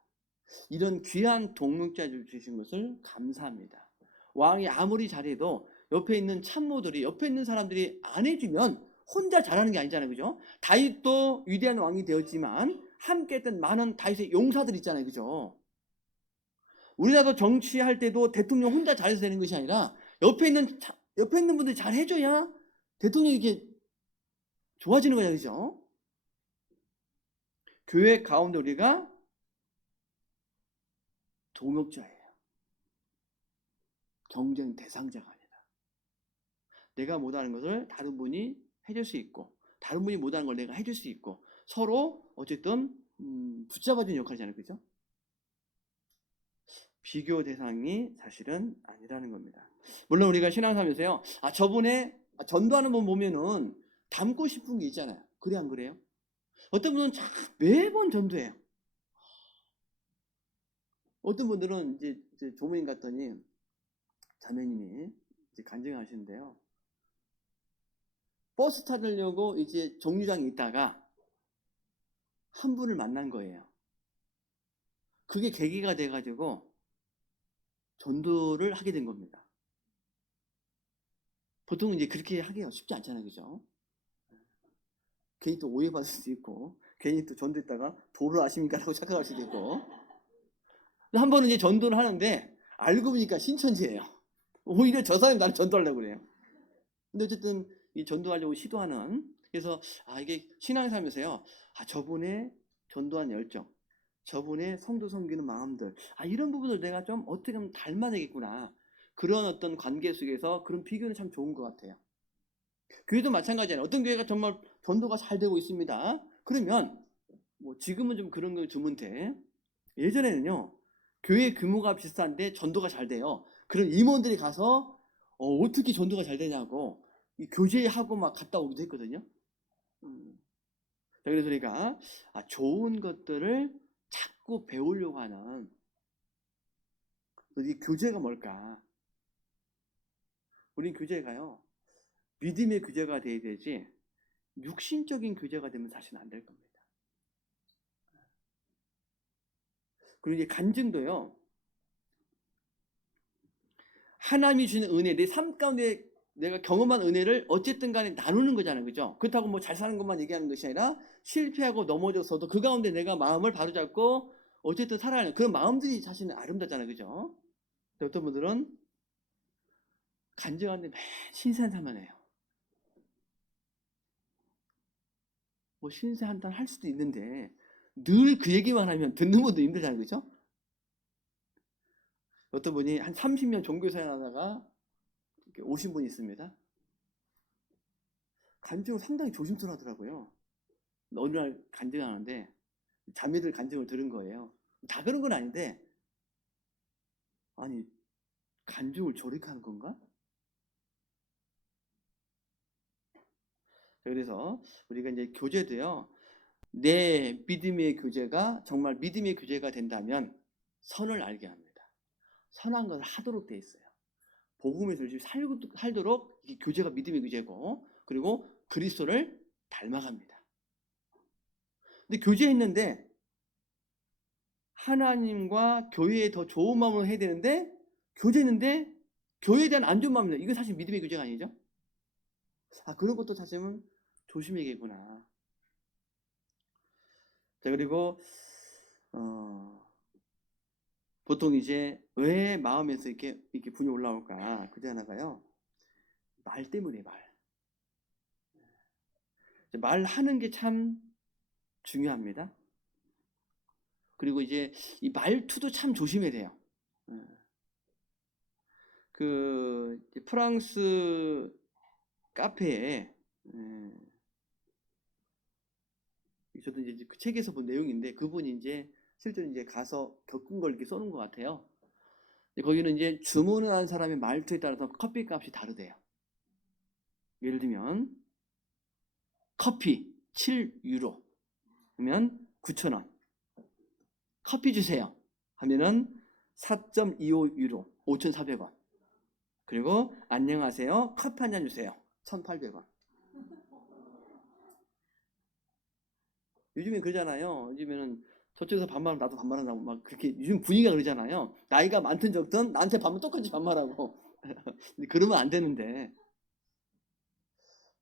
이런 귀한 동력자를 주신 것을 감사합니다. 왕이 아무리 잘해도 옆에 있는 참모들이, 옆에 있는 사람들이 안 해주면 혼자 잘하는 게 아니잖아요, 그죠? 다윗도 위대한 왕이 되었지만 함께 했던 많은 다윗의 용사들 있잖아요, 그죠? 우리나라도 정치할 때도 대통령 혼자 잘해서 되는 것이 아니라 옆에 있는 분들이 잘 해줘야 대통령이 이렇게 좋아지는 거잖아요, 그죠? 교회 가운데 우리가 동역자예요. 경쟁 대상자가 아니라. 내가 못하는 것을 다른 분이 해줄 수 있고, 다른 분이 못하는 걸 내가 해줄 수 있고, 서로 어쨌든 붙잡아주는 역할이잖아요, 그죠? 비교 대상이 사실은 아니라는 겁니다. 물론 우리가 신앙하면서요, 저번에 전도하는 분 보면은 닮고 싶은 게 있잖아요. 그래 안 그래요? 어떤 분은 매번 전도해요. 어떤 분들은 이제 조모님 갔더니 자매님이 이제 간증하시는데요, 버스 타려고 이제 정류장에 있다가 한 분을 만난 거예요. 그게 계기가 돼가지고 전도를 하게 된 겁니다. 보통 이제 그렇게 하기가 쉽지 않잖아요, 그죠? 괜히 또 오해받을 수도 있고, 괜히 또 전도했다가 도를 아십니까? 라고 착각할 수도 있고. 한 번은 이제 전도를 하는데 알고 보니까 신천지예요. 오히려 저 사람이 나를 전도하려고 그래요. 근데 어쨌든 이 전도하려고 시도하는, 그래서 이게 신앙생활에서요, 저분의 전도한 열정, 저분의 성도 섬기는 마음들, 이런 부분을 내가 좀 어떻게 하면 닮아내겠구나. 그런 어떤 관계 속에서 그런 비교는 참 좋은 것 같아요. 교회도 마찬가지잖아요. 어떤 교회가 정말 전도가 잘 되고 있습니다. 그러면 뭐 지금은 좀 그런 걸 주면 돼. 예전에는요, 교회 규모가 비슷한데 전도가 잘 돼요. 그럼 임원들이 가서 어떻게 전도가 잘 되냐고 이 교제하고 막 갔다 오기도 했거든요. 그래서 우리가 좋은 것들을 자꾸 배우려고 하는 이 교제가 뭘까? 우린 교제가요, 믿음의 교제가 돼야 되지 육신적인 교제가 되면 사실은 안 될 겁니다. 그리고 이제 간증도요, 하나님이 주는 은혜, 내 삶 가운데 내가 경험한 은혜를 어쨌든 간에 나누는 거잖아요. 그죠? 그렇다고 뭐 잘 사는 것만 얘기하는 것이 아니라 실패하고 넘어져서도 그 가운데 내가 마음을 바로잡고 어쨌든 살아가는 그런 마음들이 사실은 아름답잖아요. 그죠? 어떤 분들은 간증하는데 맨 신세한탄만 해요. 뭐 신세한탄 할 수도 있는데 늘 그 얘기만 하면 듣는 분도 힘들잖아요. 그죠? 어떤 분이 한 30년 종교생활 하다가 오신 분이 있습니다. 간증을 상당히 조심스러워하더라고요. 어느 날 간증하는데 자매들 간증을 들은 거예요. 다 그런 건 아닌데, 아니 간증을 저렇게 하는 건가? 그래서 우리가 이제 교제도요, 내 믿음의 교제가 정말 믿음의 교제가 된다면 선을 알게 합니다. 선한 것을 하도록 돼 있어요. 복음의 열심히 살도록 이 교제가 믿음의 교제고, 그리고 그리스도를 닮아갑니다. 근데 교제했는데 하나님과 교회에 더 좋은 마음으로 해야 되는데 교제했는데 교회에 대한 안 좋은 마음입니다. 이건 사실 믿음의 교제가 아니죠? 그런 것도 사실은 조심해야겠구나. 자, 그리고 보통 이제 왜 마음에서 이렇게 분이 올라올까? 그게 하나가요, 말 때문에 말하는 게 참 중요합니다. 그리고 이제 이 말투도 참 조심해야 돼요. 그 프랑스 카페에 저도 이제 그 책에서 본 내용인데 그분이 이제 실제로 이제 가서 겪은 걸 이렇게 써놓은 것 같아요. 거기는 이제 주문을 한 사람의 말투에 따라서 커피 값이 다르대요. 예를 들면 커피 7유로 그러면 9,000원. 커피 주세요 하면은 4.25유로 5,400원. 그리고 안녕하세요 커피 한 잔 주세요 1,800원. 요즘에 그러잖아요. 요즘에는 저쪽에서 반말하면 나도 반말하고 막 그렇게 요즘 분위기가 그러잖아요. 나이가 많든 적든 나한테 반말 똑같이 반말하고. 그러면 안 되는데.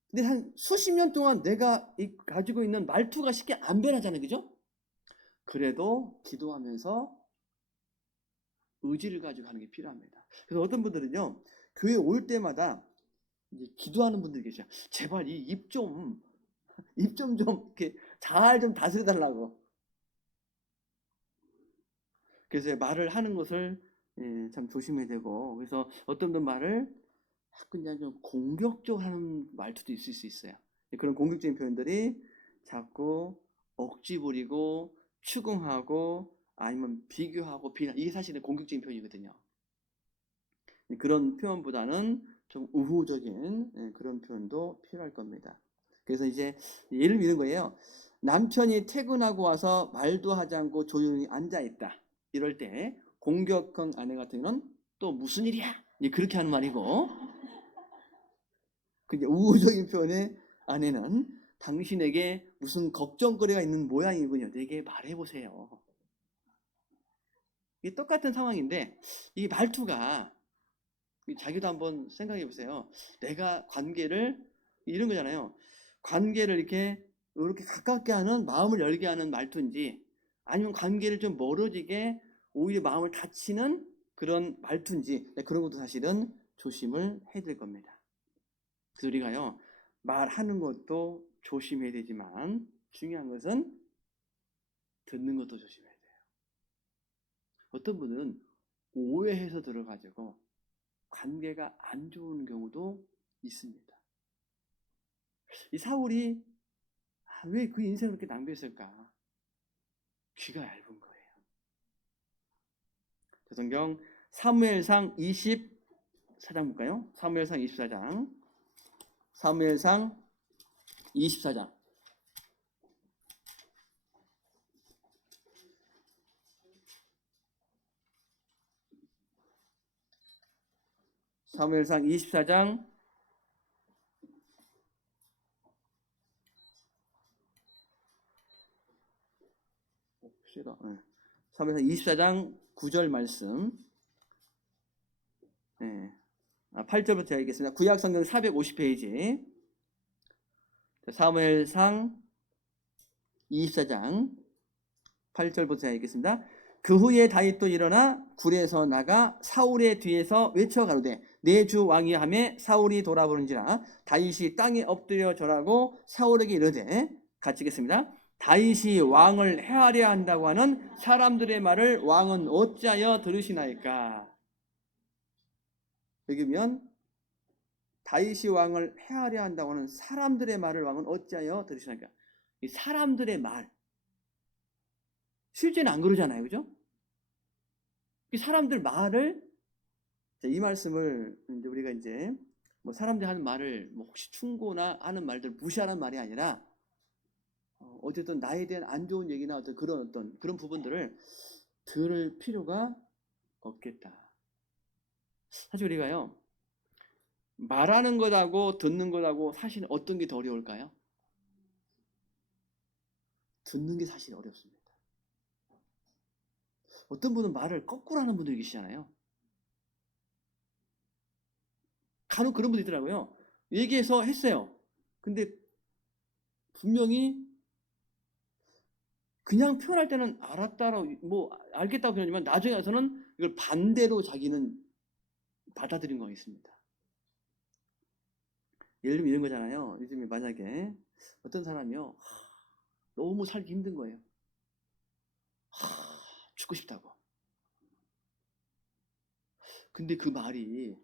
근데 한 수십 년 동안 내가 가지고 있는 말투가 쉽게 안 변하잖아요. 그죠? 그래도 기도하면서 의지를 가지고 하는 게 필요합니다. 그래서 어떤 분들은요, 교회 올 때마다 이제 기도하는 분들이 계셔요. 제발 이 입 좀 이렇게 잘 좀 다스려 달라고. 그래서 말을 하는 것을 참 조심해야 되고, 그래서 어떤 분은 말을 그냥 좀 공격적으로 하는 말투도 있을 수 있어요. 그런 공격적인 표현들이 자꾸 억지 부리고 추궁하고 아니면 비교하고 비난, 이게 사실은 공격적인 표현이거든요. 그런 표현보다는 좀 우호적인 그런 표현도 필요할 겁니다. 그래서 이제 예를 믿는 거예요. 남편이 퇴근하고 와서 말도 하지 않고 조용히 앉아있다. 이럴 때 공격형 아내 같은 경우는 또 무슨 일이야? 그렇게 하는 말이고, 근데 우호적인 표현의 아내는 당신에게 무슨 걱정거리가 있는 모양이군요. 내게 말해보세요. 이게 똑같은 상황인데 이 말투가, 자기도 한번 생각해 보세요. 내가 관계를 이런 거잖아요. 관계를 이렇게 가깝게 하는, 마음을 열게 하는 말투인지 아니면 관계를 좀 멀어지게 오히려 마음을 닫히는 그런 말투인지, 그런 것도 사실은 조심을 해야 될 겁니다. 그래서 우리가요, 말하는 것도 조심해야 되지만 중요한 것은 듣는 것도 조심해야 돼요. 어떤 분은 오해해서 들어가지고 관계가 안 좋은 경우도 있습니다. 이 사울이 왜 그 인생을 그렇게 낭비했을까? 귀가 얇은 거예요. 성경 사무엘상 24장 볼까요? 사무엘상 24장. 사무엘상 24장. 사무엘상 24장 24장 9절 말씀. 네. 8절부터 읽겠습니다. 구약 성경 450페이지. 사무엘상 24장 8절부터 읽겠습니다. 그 후에 다윗도 일어나 굴에서 나가 사울의 뒤에서 외쳐 가로되 내 주 왕이 하매 사울이 돌아보는지라 다윗이 땅에 엎드려 절하고 사울에게 이르되 같이 읽겠습니다. 다윗이 왕을 해하려 한다고 하는 사람들의 말을 왕은 어찌하여 들으시나이까. 여기 보면 다윗이 왕을 해하려 한다고 하는 사람들의 말을 왕은 어찌하여 들으시나이까. 이 사람들의 말, 실제는 안 그러잖아요, 그죠? 이 사람들 말을, 이 말씀을 이제 우리가 이제 뭐 사람들이 하는 말을 뭐 혹시 충고나 하는 말들 무시하는 말이 아니라 어쨌든 나에 대한 안 좋은 얘기나 어떤 그런 부분들을 들을 필요가 없겠다. 사실 우리가요, 말하는 것하고 듣는 것하고 사실 어떤 게 더 어려울까요? 듣는 게 사실 어렵습니다. 어떤 분은 말을 거꾸로 하는 분들이 계시잖아요. 간혹 그런 분들 있더라고요. 얘기해서 했어요. 근데 분명히 그냥 표현할 때는 알았다라고 뭐 알겠다고 표현하지만 나중에 가서는 이걸 반대로 자기는 받아들인 거 있습니다. 예를 들면 이런 거잖아요. 요즘에 만약에 어떤 사람이요, 너무 살기 힘든 거예요. 죽고 싶다고. 근데 그 말이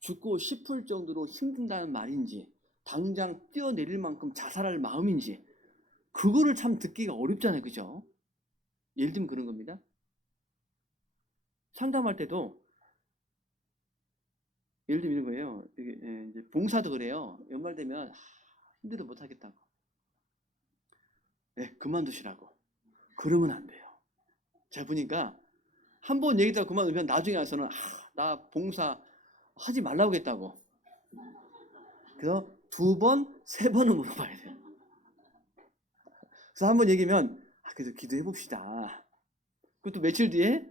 죽고 싶을 정도로 힘든다는 말인지 당장 뛰어내릴 만큼 자살할 마음인지 그거를 참 듣기가 어렵잖아요, 그죠? 예를 들면 그런 겁니다. 상담할 때도 예를 들면 이런 거예요. 이제 봉사도 그래요. 연말 되면 힘들어 못하겠다고. 네, 그만두시라고. 그러면 안 돼요. 제가 보니까 한 번 얘기하다 그만두면 나중에 와서는 나 봉사 하지 말라고 했다고. 그래서 2번, 3번은 물어봐야 돼요. 그래서 한 번 얘기하면 그래도 기도해 봅시다. 그것도 며칠 뒤에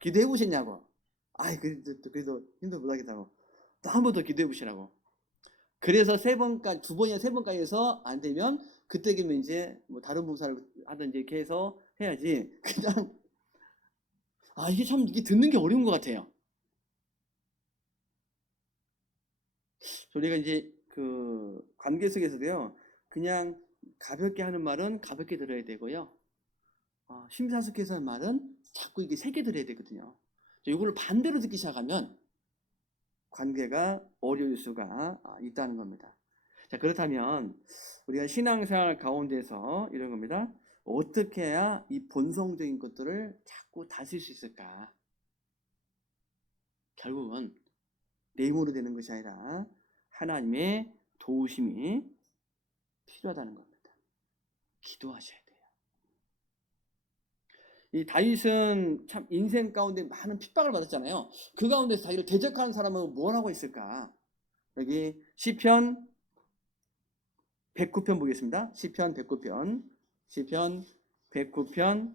기도해 보셨냐고. 그래도 힘들어 못하겠다고. 또 한 번 더 기도해 보시라고. 그래서 3번까지, 2번이나 3번까지 해서 안 되면 그때 되면 이제 뭐 다른 봉사를 하든지 이렇게 해서 해야지. 그냥 이게 참 이게 듣는 게 어려운 것 같아요. 우리가 이제 그 관계 속에서도요, 그냥 가볍게 하는 말은 가볍게 들어야 되고요. 심사숙해서 하는 말은 자꾸 이게 세게 들어야 되거든요. 이거를 반대로 듣기 시작하면 관계가 어려울 수가 있다는 겁니다. 자, 그렇다면 우리가 신앙생활 가운데서 이런 겁니다. 어떻게 해야 이 본성적인 것들을 자꾸 다스릴 수 있을까? 결국은 내 힘으로 되는 것이 아니라 하나님의 도우심이 필요하다는 겁니다. 기도하셔야 돼요. 이 다윗은 참 인생 가운데 많은 핍박을 받았잖아요. 그 가운데서 자기를 대적하는 사람은 뭘 하고 있을까? 여기 시편 109편 보겠습니다. 시편 109편. 시편 109편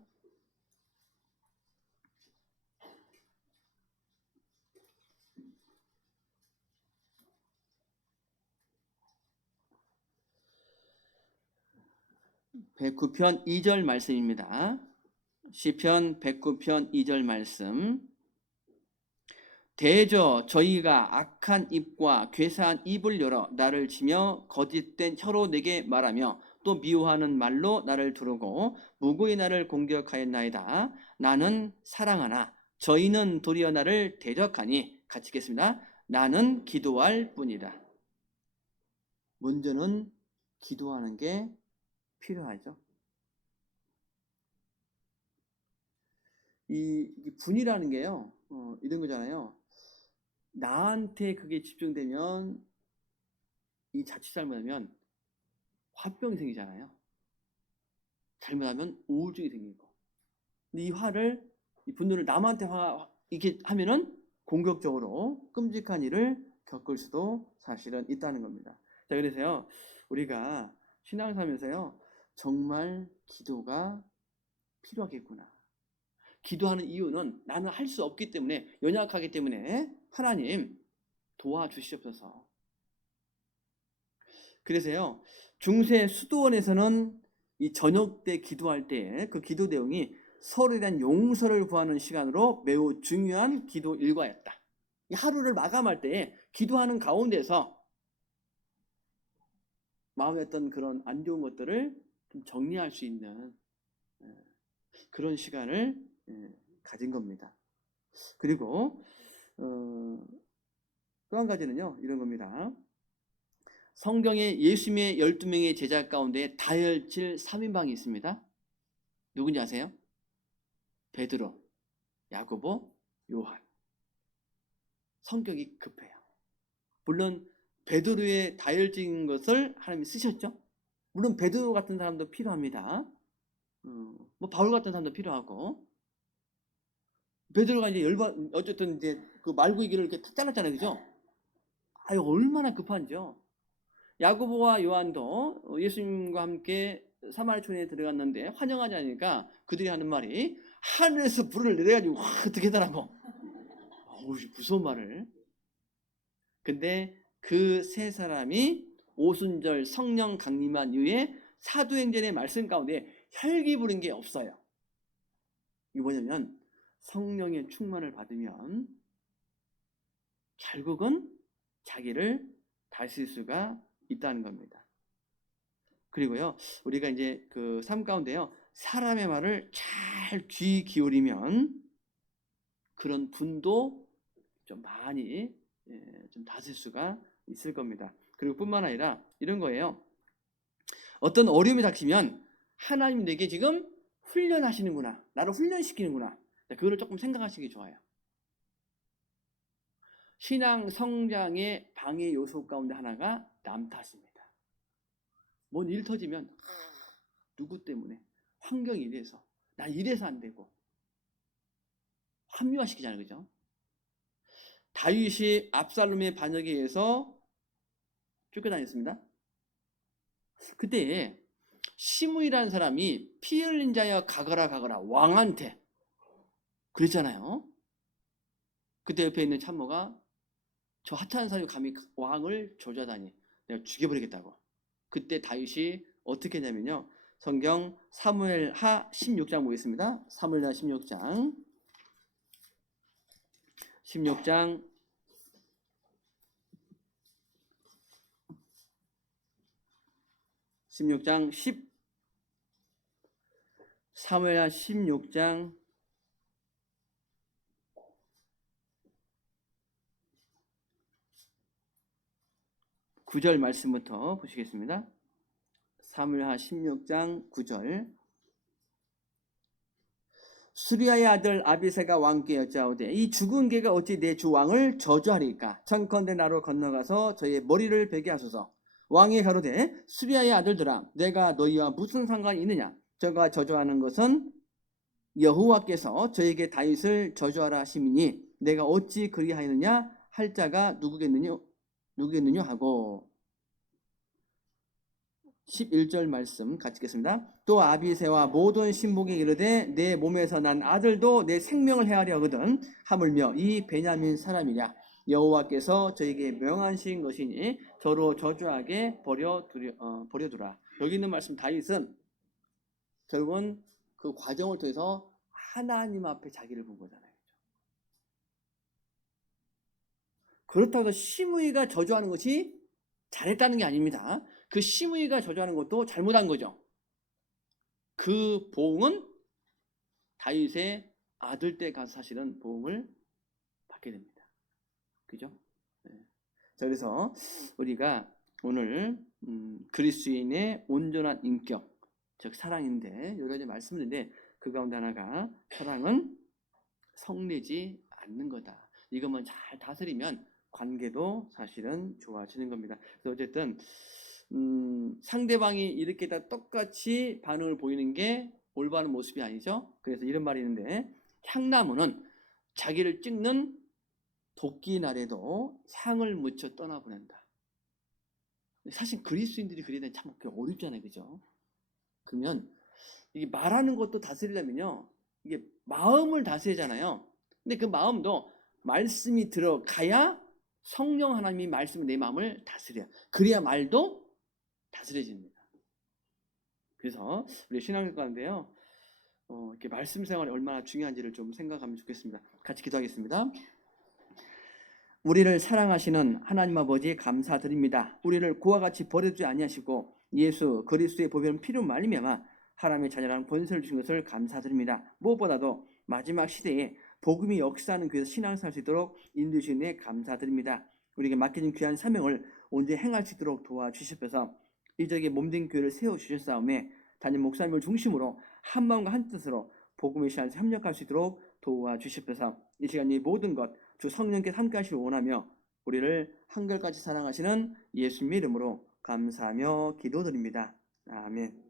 109편 2절 말씀입니다. 시편 109편 2절 말씀. 대저 저희가 악한 입과 괴사한 입을 열어 나를 치며 거짓된 혀로 내게 말하며 또 미워하는 말로 나를 두르고 무고히 나를 공격하였나이다. 나는 사랑하나 저희는 도리어 나를 대적하니. 같이 읽겠습니다. 나는 기도할 뿐이다. 먼저는 기도하는 게 필요하죠. 이 분이라는 게요, 이런 거잖아요. 나한테 그게 집중되면, 이 자칫 잘못하면 화병이 생기잖아요. 잘못하면 우울증이 생기고. 근데 이 분노를 남한테 이렇게 하면은 공격적으로 끔찍한 일을 겪을 수도 사실은 있다는 겁니다. 자, 그래서요, 우리가 신앙사면서요, 정말 기도가 필요하겠구나. 기도하는 이유는 나는 할 수 없기 때문에, 연약하기 때문에 하나님 도와주시옵소서. 그래서요, 중세 수도원에서는 이 저녁 때 기도할 때 그 기도 내용이 서로에 대한 용서를 구하는 시간으로 매우 중요한 기도 일과였다. 이 하루를 마감할 때 기도하는 가운데서 마음에 어떤 그런 안 좋은 것들을 좀 정리할 수 있는 그런 시간을 가진 겁니다. 그리고 또 한 가지는요, 이런 겁니다. 성경에 예수님의 12명의 제자 가운데 다혈질 3인방이 있습니다. 누군지 아세요? 베드로, 야고보, 요한. 성격이 급해요. 물론 베드로의 다혈질인 것을 하나님이 쓰셨죠. 물론 베드로 같은 사람도 필요합니다. 뭐 바울 같은 사람도 필요하고. 베드로가 이제 어쨌든 이제 그 말구이기를 이렇게 탁 잘랐잖아요, 그죠? 아유, 얼마나 급한지요. 야고보와 요한도 예수님과 함께 사마리아촌에 들어갔는데 환영하지 않으니까 그들이 하는 말이 하늘에서 불을 내려가지고 확 어떻게 하더라고. 무서운 말을. 근데 그 세 사람이 오순절 성령 강림한 이후에 사도행전의 말씀 가운데 혈기 부른 게 없어요. 이게 뭐냐면 성령의 충만을 받으면 결국은 자기를 다스릴 수가 있다는 겁니다. 그리고요, 우리가 이제 그 삶 가운데요, 사람의 말을 잘 귀 기울이면 그런 분도 좀 많이 좀 다스릴 수가 있을 겁니다. 그리고 뿐만 아니라 이런 거예요. 어떤 어려움이 닥치면 하나님 내게 지금 훈련하시는구나, 나를 훈련시키는구나, 그거를 조금 생각하시기 좋아요. 신앙 성장의 방해 요소 가운데 하나가 남 탓입니다. 뭔 일 터지면 누구 때문에, 환경이 이래서, 나 이래서 안 되고 합리화시키잖아요, 그죠? 다윗이 압살롬의 반역에 의해서 쫓겨다녔습니다. 그때 시므이라는 사람이 피 흘린 자여 가거라 왕한테 그랬잖아요. 그때 옆에 있는 참모가 저 하찮은 사람이 감히 왕을 조져다니 내가 죽여버리겠다고. 그때 다윗이 어떻게 했냐면요, 성경 사무엘하 16장 보겠습니다. 사무엘하 16장 사무엘하 16장 9절 말씀부터 보시겠습니다. 사무엘하 16장 9절. 수리아의 아들 아비새가 왕께 여짜오되 이 죽은 개가 어찌 내 주 왕을 저주하리까? 청컨대 나로 건너가서 저의 머리를 베게 하소서. 왕이 가로되 수리아의 아들들아, 내가 너희와 무슨 상관이 있느냐? 저가 저주하는 것은 여호와께서 저에게 다윗을 저주하라 하심이니 내가 어찌 그리하였느냐 할 자가 누구겠느냐 하고. 11절 말씀 같이 읽겠습니다. 또 아비새와 모든 신복이 이르되 내 몸에서 난 아들도 내 생명을 해하려 하거든 하물며 이 베냐민 사람이냐? 여호와께서 저에게 명하신 것이니 저로 저주하게 버려두라. 여기 있는 말씀 다윗은 결국은 그 과정을 통해서 하나님 앞에 자기를 본 거잖아요. 그렇다고 시므이가 저주하는 것이 잘했다는 게 아닙니다. 그 시므이가 저주하는 것도 잘못한 거죠. 그 보응은 다윗의 아들 때 가서 사실은 보응을 받게 됩니다. 그죠? 네. 자, 그래서 우리가 오늘 그리스도인의 온전한 인격, 즉 사랑인데 여러 가지 말씀인데 그 가운데 하나가 사랑은 성내지 않는 거다. 이것만 잘 다스리면 관계도 사실은 좋아지는 겁니다. 그래서 어쨌든 상대방이 이렇게 다 똑같이 반응을 보이는 게 올바른 모습이 아니죠. 그래서 이런 말이 있는데 향나무는 자기를 찍는 도끼 날에도 향을 묻혀 떠나보낸다. 사실 그리스도인들이 그래야 되는 참 어렵잖아요, 그죠? 그러면 이게 말하는 것도 다스리려면요, 이게 마음을 다스리잖아요. 근데 그 마음도 말씀이 들어가야 성령 하나님이 말씀을 내 마음을 다스려요. 그래야 말도 다스려집니다. 그래서 우리 신앙생 가운데요, 이렇게 말씀 생활이 얼마나 중요한지를 좀 생각하면 좋겠습니다. 같이 기도하겠습니다. 우리를 사랑하시는 하나님 아버지 감사드립니다. 우리를 그와 같이 버려두지 아니하시고 예수 그리스도의 보혈 피로 말미암아 하나님의 자녀라는 권세를 주신 것을 감사드립니다. 무엇보다도 마지막 시대에 복음이 역사하는 교회에서 신앙생활 할 수 있도록 인도해 주신 데 감사드립니다. 우리에게 맡겨진 귀한 사명을 온전히 행할 수 있도록 도와주시옵소서. 이적의 몸된 교회를 세워주셨사오매 담임 목사님을 중심으로 한 마음과 한 뜻으로 복음의 시간에서 협력할 수 있도록 도와주시옵소서. 이 시간 이 모든 것 주 성령께 함께 하시길 원하며 우리를 한결같이 사랑하시는 예수님의 이름으로 감사하며 기도드립니다. 아멘.